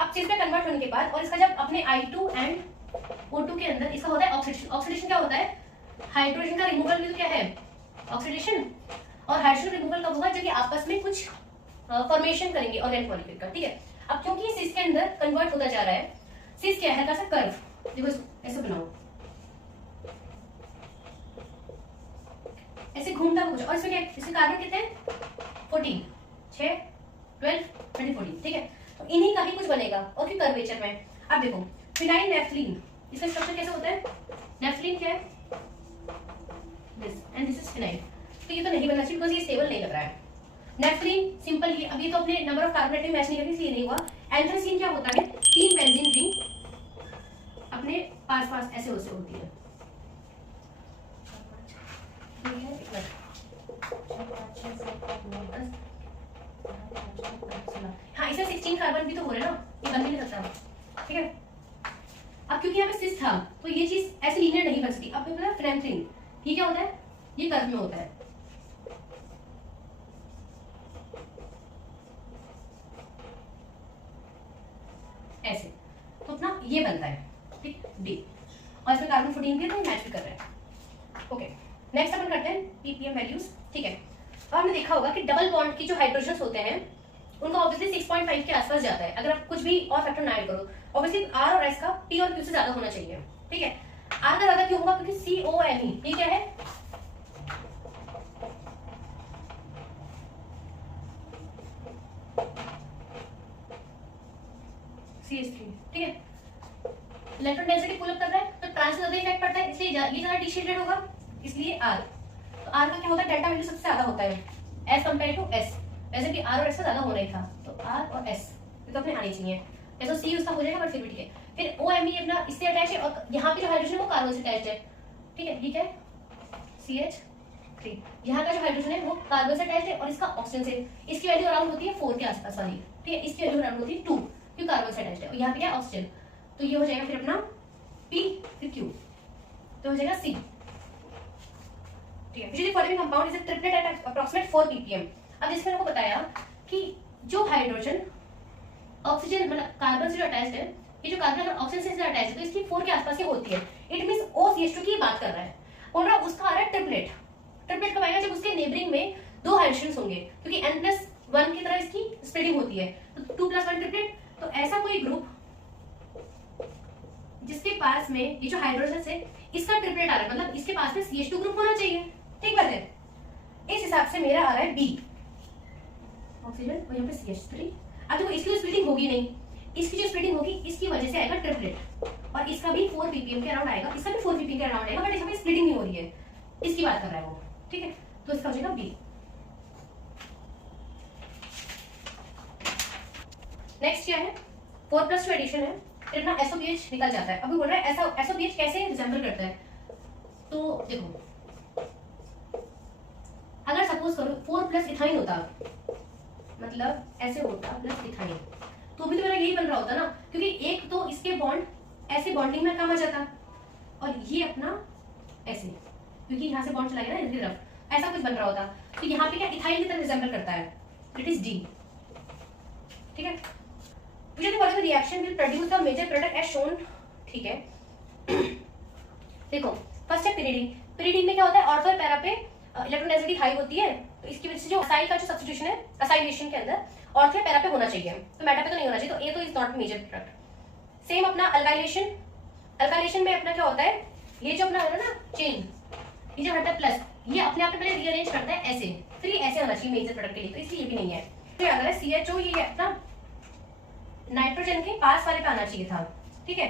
अब सिस में कन्वर्ट होने के बाद और इसका जब अपने I2 एंड O2 के अंदर इसका होता है ऑक्सीडेशन। ऑक्सीडेशन क्या होता है, हाइड्रोजन का रिमूवल भी तो क्या है ऑक्सीडेशन, और हाइड्रोजन रिमूवल कब होगा, जब ये आपस में कुछ फॉर्मेशन करेंगे ऑर्गेनिक मॉलिक्यूल का, ठीक है। अब क्योंकि सिस के अंदर कन्वर्ट होता जा रहा है, सिस क्या है हल्का सा कर्व, देखो ऐसे बनाओ, ऐसे घूमता कुछ, और इसमें क्या इसके कार्बन कितने हैं 14, 6, 12, 20, 14, ठीक है, तो इन्हीं का ही कुछ बनेगा, और फिर कर्वेचर में। अब देखो फिनाइल नेफ्थलीन, इसका स्ट्रक्चर कैसे होता है, नेफ्थलीन क्या है this and this is phenyl, तो ये तो नहीं बनना चाहिए बिकॉज़ ये स्टेबल नहीं लग रहा है। नेफ्थलीन सिंपल, ये अभी तो अपने number of carbon atom match नहीं करती इसलिए नहीं हुआ। एंथ्रासीन क्या होता है, 3 बेंजीन रिंग अपने पास पास ऐसे होती है, हाँ इसमें 16 कार्बन भी तो हो रहे ना, ये बन भी नहीं सकता, ठीक है। अब क्योंकि यहाँ पे सिस था तो ये चीज ऐसे लीनियर नहीं बन सकती। अब मतलब फ्रेंथलिन, ये क्या होता है, ये कर्व में होता है, ऐसे, तो अपना ये बनता है, ठीक, डी, और इसमें कार्बन 14 भी है तो मैच भी कर रहा है। ओके, नेक्स्ट अपन करते हैं ppm वैल्यूज, ठीक है। और हमने देखा होगा कि डबल बॉन्ड की जो हाइड्रोजन्स होते हैं उनका ऑब्वियसली 6.5 के आसपास जाता है, अगर आप कुछ भी और फैक्टर ना ऐड करो। ऑब्वियसली R और S का P और Q से ज्यादा होना चाहिए, ठीक है। R का ज्यादा क्यों होगा, क्योंकि COMe ये क्या है, CH3, ठीक है। इलेक्ट्रॉन डेंसिटी पुल अप कर रहा है तो ट्रांस ज्यादा इफेक्ट पड़ता है, इसलिए ये ज्यादा डिशिएटेड होगा, इसलिए R। तो R का क्या होता है, डेल्टा वैल्यू सबसे ज्यादा होता है एज कंपेयर टू S, वैसे भी R और S का ज्यादा होना ही था, तो R और S ये तो अपने आनी चाहिए। जैसे C उसका हो जाएगा बट फिर भी ठीक है। फिर OMe अपना इससे अटैच है और यहाँ पे जो हाइड्रोजन है वो कार्बन से अटैच्ड है, ठीक है, ठीक है, CH3। यहाँ का जो हाइड्रोजन है वो कार्बन से अटैच्ड है और इसका ऑक्सीजन से, इसकी वैल्यू अराउंड होती है 4 के आसपास वाली, ठीक है, इसकी वैल्यू अराउंड होती है 2 क्योंकि कार्बन से अटैच्ड है, और यहाँ पे क्या है ऑक्सीजन, तो ये हो जाएगा फिर अपना P फिर Q, तो हो जाएगा C, ठीक है। Usually following compound is a triplet at approximate 4 ppm। अब जैसे मैंने आपको बताया कि जो हाइड्रोजन ऑक्सीजन मतलब कार्बन से जो अटैच्ड है, ये जो कार्बन ऑक्सीजन से अटैच्ड है तो इसकी 4 के आसपास की होती है। इट मींस OCH2 की बात कर रहा है, बोल रहा उसका आ रहा है ट्रिपलेट। ट्रिपलेट कब आएगा, जब उसके नेबरिंग में 2 हाइड्रोजन होंगे, क्योंकि N+1 की तरह इसकी स्प्लिटिंग होती है, तो 2+1 ट्रिपलेट। तो ऐसा कोई ग्रुप जिसके पास में ये जो हाइड्रोजन है इसका ट्रिपलेट आ रहा है, मतलब इसके पास में CH2 ग्रुप होना चाहिए, ठीक बात है। इस हिसाब से मेरा आ रहा है B ऑक्सीजन और यहाँ पे CH3। अब देखो इसकी स्प्लिटिंग होगी नहीं, इसकी जो स्प्लिटिंग होगी इसकी वजह से आएगा ट्रिपलेट, और इसका भी 4 ppm के अराउंड आएगा, इसका भी 4 ppm के अराउंड आएगा, बट इसमें स्प्लिटिंग नहीं हो रही है, इसकी बात कर रहा है वो, ठीक है। तो इसका हो जाएगा B। नेक्स्ट क्या है, 4+2 एडिशन है, फिर ना SOPH निकल जाता है। अभी बोल रहा है ऐसा SOPH कैसे रिजेंबल करता है, तो देखो अगर सपोज करो 4+ इथाइन होता, मतलब ऐसे होता प्लस इथाइन, तो भी तो मेरा यही बन रहा होता ना, क्योंकि एक तो इसके बॉन्ड ऐसे बॉन्डिंग में काम आ जाता और ये अपना ऐसे, क्योंकि यहाँ से बॉन्ड चला गया ना इनकी तरफ, ऐसा कुछ बन रहा होता। तो यहाँ पे क्या इथाइन की तरह रिजेंबल करता है, इट इज D, ठीक है। Usually following reaction will produce the major product as shown, ठीक है। देखो फर्स्ट है pyridine। pyridine में क्या होता है, ऑर्थो और पैरा पे इलेक्ट्रॉन डेंसिटी हाई होती है, तो इसकी वजह से जो असाइल का जो सब्स्टिट्यूशन है असाइलेशन के अंदर ऑर्थो पैरा पे होना चाहिए, तो मेटा पे तो नहीं होना चाहिए, तो ए तो is not major product. Same अपना अल्काइलेशन, अल्काइलेशन में अपना क्या होता है, ये जो अपना है ना चेन, ये जो हटता है प्लस, ये अपने आप में पहले रीअरेंज करता है ऐसे, फिर ये ऐसे होना चाहिए मेजर प्रोडक्ट के लिए, तो इसलिए ये भी नहीं है। तो याद है CHO ये अपना नाइट्रोजन के पास वाले पे आना चाहिए था, ठीक है।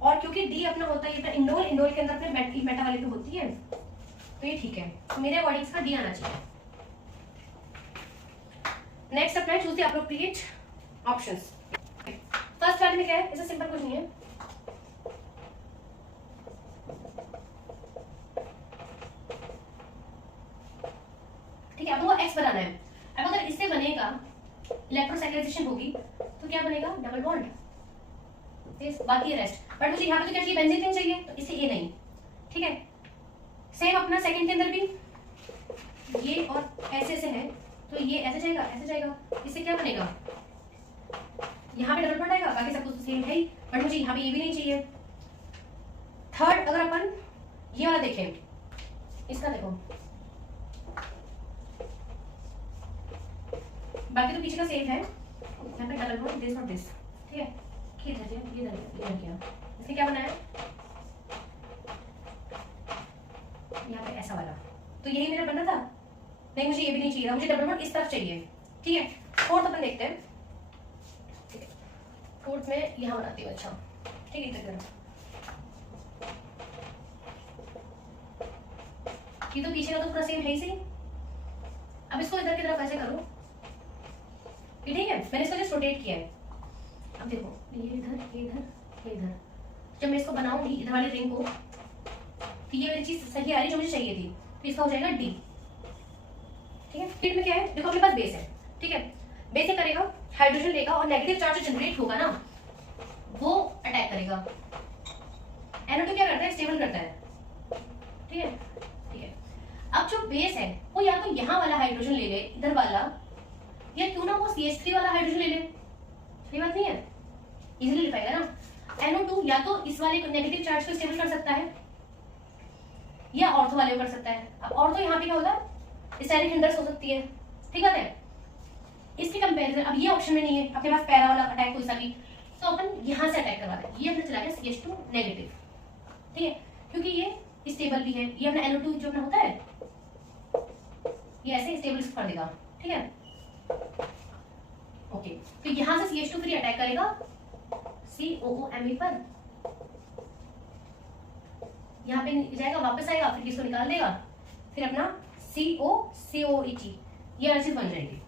और क्योंकि D अपना होता है ये इंडोल, इंडोल के अंदर अपने मेटा वाले पे होती है, तो ये ठीक है, तो मेरे अकॉर्डिंग इसका D आना चाहिए। नेक्स्ट अपना है choose the appropriate options. First वाले में क्या है, इससे सिंपल कुछ नहीं है, ठीक है। अब वो X बनाना है। अब अगर इससे बनेगा इलेक्ट्रोसाइक्लाइजेशन होगी तो क्या बनेगा, डबल बॉन्ड, बाकी रेस्ट। बट मुझे यहाँ पे तो क्या चाहिए, बेंजीन रिंग चाहिए, तो इससे ये नहीं, ठीक है। सेम अपना सेकंड के अंदर भी ये और ऐसे से है, तो ये ऐसे जाएगा ऐसे जाएगा, इससे क्या बनेगा, यहाँ पे डबल बॉन्ड आएगा, बाकी सब कुछ सेम है ही, बट मुझे यहाँ पे ये भी नहीं चाहिए। थर्ड अगर अपन ये वाला देखें, इसका देखो बाकी तो पीछे का सेम है, यहाँ पे डबल बॉन्ड दिस और दिस, ठीक है। ये इधर किया, इससे क्या बनाया यहाँ पे ऐसा वाला, तो यही मेरा बनना था, नहीं मुझे ये भी नहीं चाहिए, मुझे डबल बॉन्ड इस तरफ चाहिए, ठीक है। फोर्थ अपन देखते हैं, ठीक है। फोर्थ में यहाँ बनाती हूँ, अच्छा ठीक है, इधर ये तो पीछे का तो पूरा सेम है ही सही। अब इसको इधर की तरफ ऐसे करो, ठीक है, मैंने इसको जस्ट रोटेट किया है। अब देखो ये इधर ये इधर ये इधर, जब मैं इसको बनाऊंगी इधर वाले रिंग को, तो ये वाली चीज सही आ रही जो मुझे चाहिए थी, तो इसका हो जाएगा D, ठीक है। फिर में क्या है, देखो अपने पास बेस है, ठीक है। बेस क्या करेगा, हाइड्रोजन लेगा और नेगेटिव चार्ज जो जनरेट होगा ना वो अटैक करेगा, NO2 क्या करता है, स्टेबल करता है, ठीक है, ठीक है। अब जो बेस है वो या तो यहाँ वाला हाइड्रोजन ले ले, इधर वाला, या क्यों ना वो CH3 वाला हाइड्रोजन ले ले, सही बात नहीं है, इजीली लिख पाएगा ना। NO2 या तो इस वाले नेगेटिव चार्ज को स्टेबल कर सकता है या ऑर्थो वाले को कर सकता है। अब ऑर्थो यहाँ पे क्या होता है, स्टेरिक हिंडर्स हो सकती है, ठीक बात है। इसके कंपैरिजन अब ये ऑप्शन में नहीं है, अपने पास पैरा वाला अटैक कोई सा भी, तो अपन यहाँ से अटैक करवाते हैं। ये अपने चला गया CH2 नेगेटिव, ठीक है, क्योंकि ये स्टेबल भी है। ये अपना NO2 जो अपना होता है ये ऐसे स्टेबल कर देगा, ठीक है, ओके। तो यहाँ से CH2 फिर अटैक करेगा COOMe पर, यहाँ पे जाएगा, वापस आएगा, फिर इसको निकाल देगा, फिर अपना COCOET, ये एनर्जी बन जाएगी।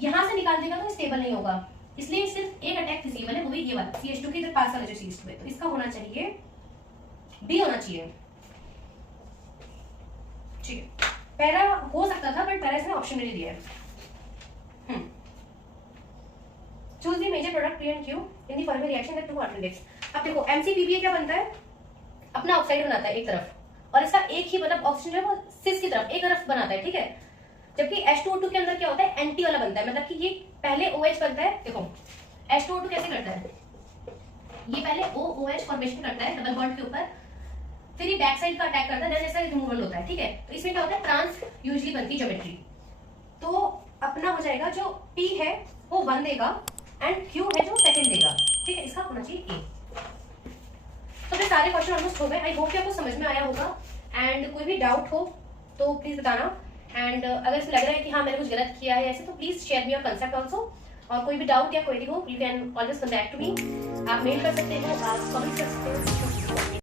यहाँ से निकाल देगा तो स्टेबल नहीं होगा, इसलिए सिर्फ एक अटैक फिजिबल है, वो भी ये वाला CH2 के पास वाला जो CH2 है, तो इसका होना चाहिए D होना चाहिए, ठीक है। पैरा हो सकता था बट पैरा इसने ऑप्शन नहीं दिया है। Choose the major product P and Q in the following reaction with two alternatives. अब देखो MCPBA क्या बनता है, अपना ऑक्साइड बनाता है एक तरफ, और इसका एक ही मतलब ऑक्सीजन जो है वो सिस की तरफ एक तरफ बनाता है, ठीक है। जबकि H2O2 के अंदर क्या होता है, एंटी वाला बनता है, मतलब कि ये पहले OH बनता है। देखो H2O2 कैसे करता है, ये पहले OOH फॉर्मेशन करता है डबल बॉन्ड के ऊपर, फिर ये बैक साइड का अटैक करता है, देन ऐसा रिमूवल होता है, ठीक है। तो इसमें क्या होता है, ट्रांस यूजुअली बनती है ज्योमेट्री, तो अपना हो जाएगा जो P है वो 1 देगा एंड Q है जो सेकंड देगा, ठीक है। इसका होना चाहिए A। तो फिर सारे क्वेश्चन ऑलमोस्ट हो गए। आई होप कि आपको समझ में आया होगा, एंड कोई भी डाउट हो तो प्लीज बताना, एंड अगर इसमें लग रहा है कि हाँ मैंने कुछ गलत किया है ऐसे, तो please share me your concept also. और कोई भी डाउट या क्वेरी हो, you can always contact me, आप मेल कर सकते हो, आप कमेंट कर सकते हो।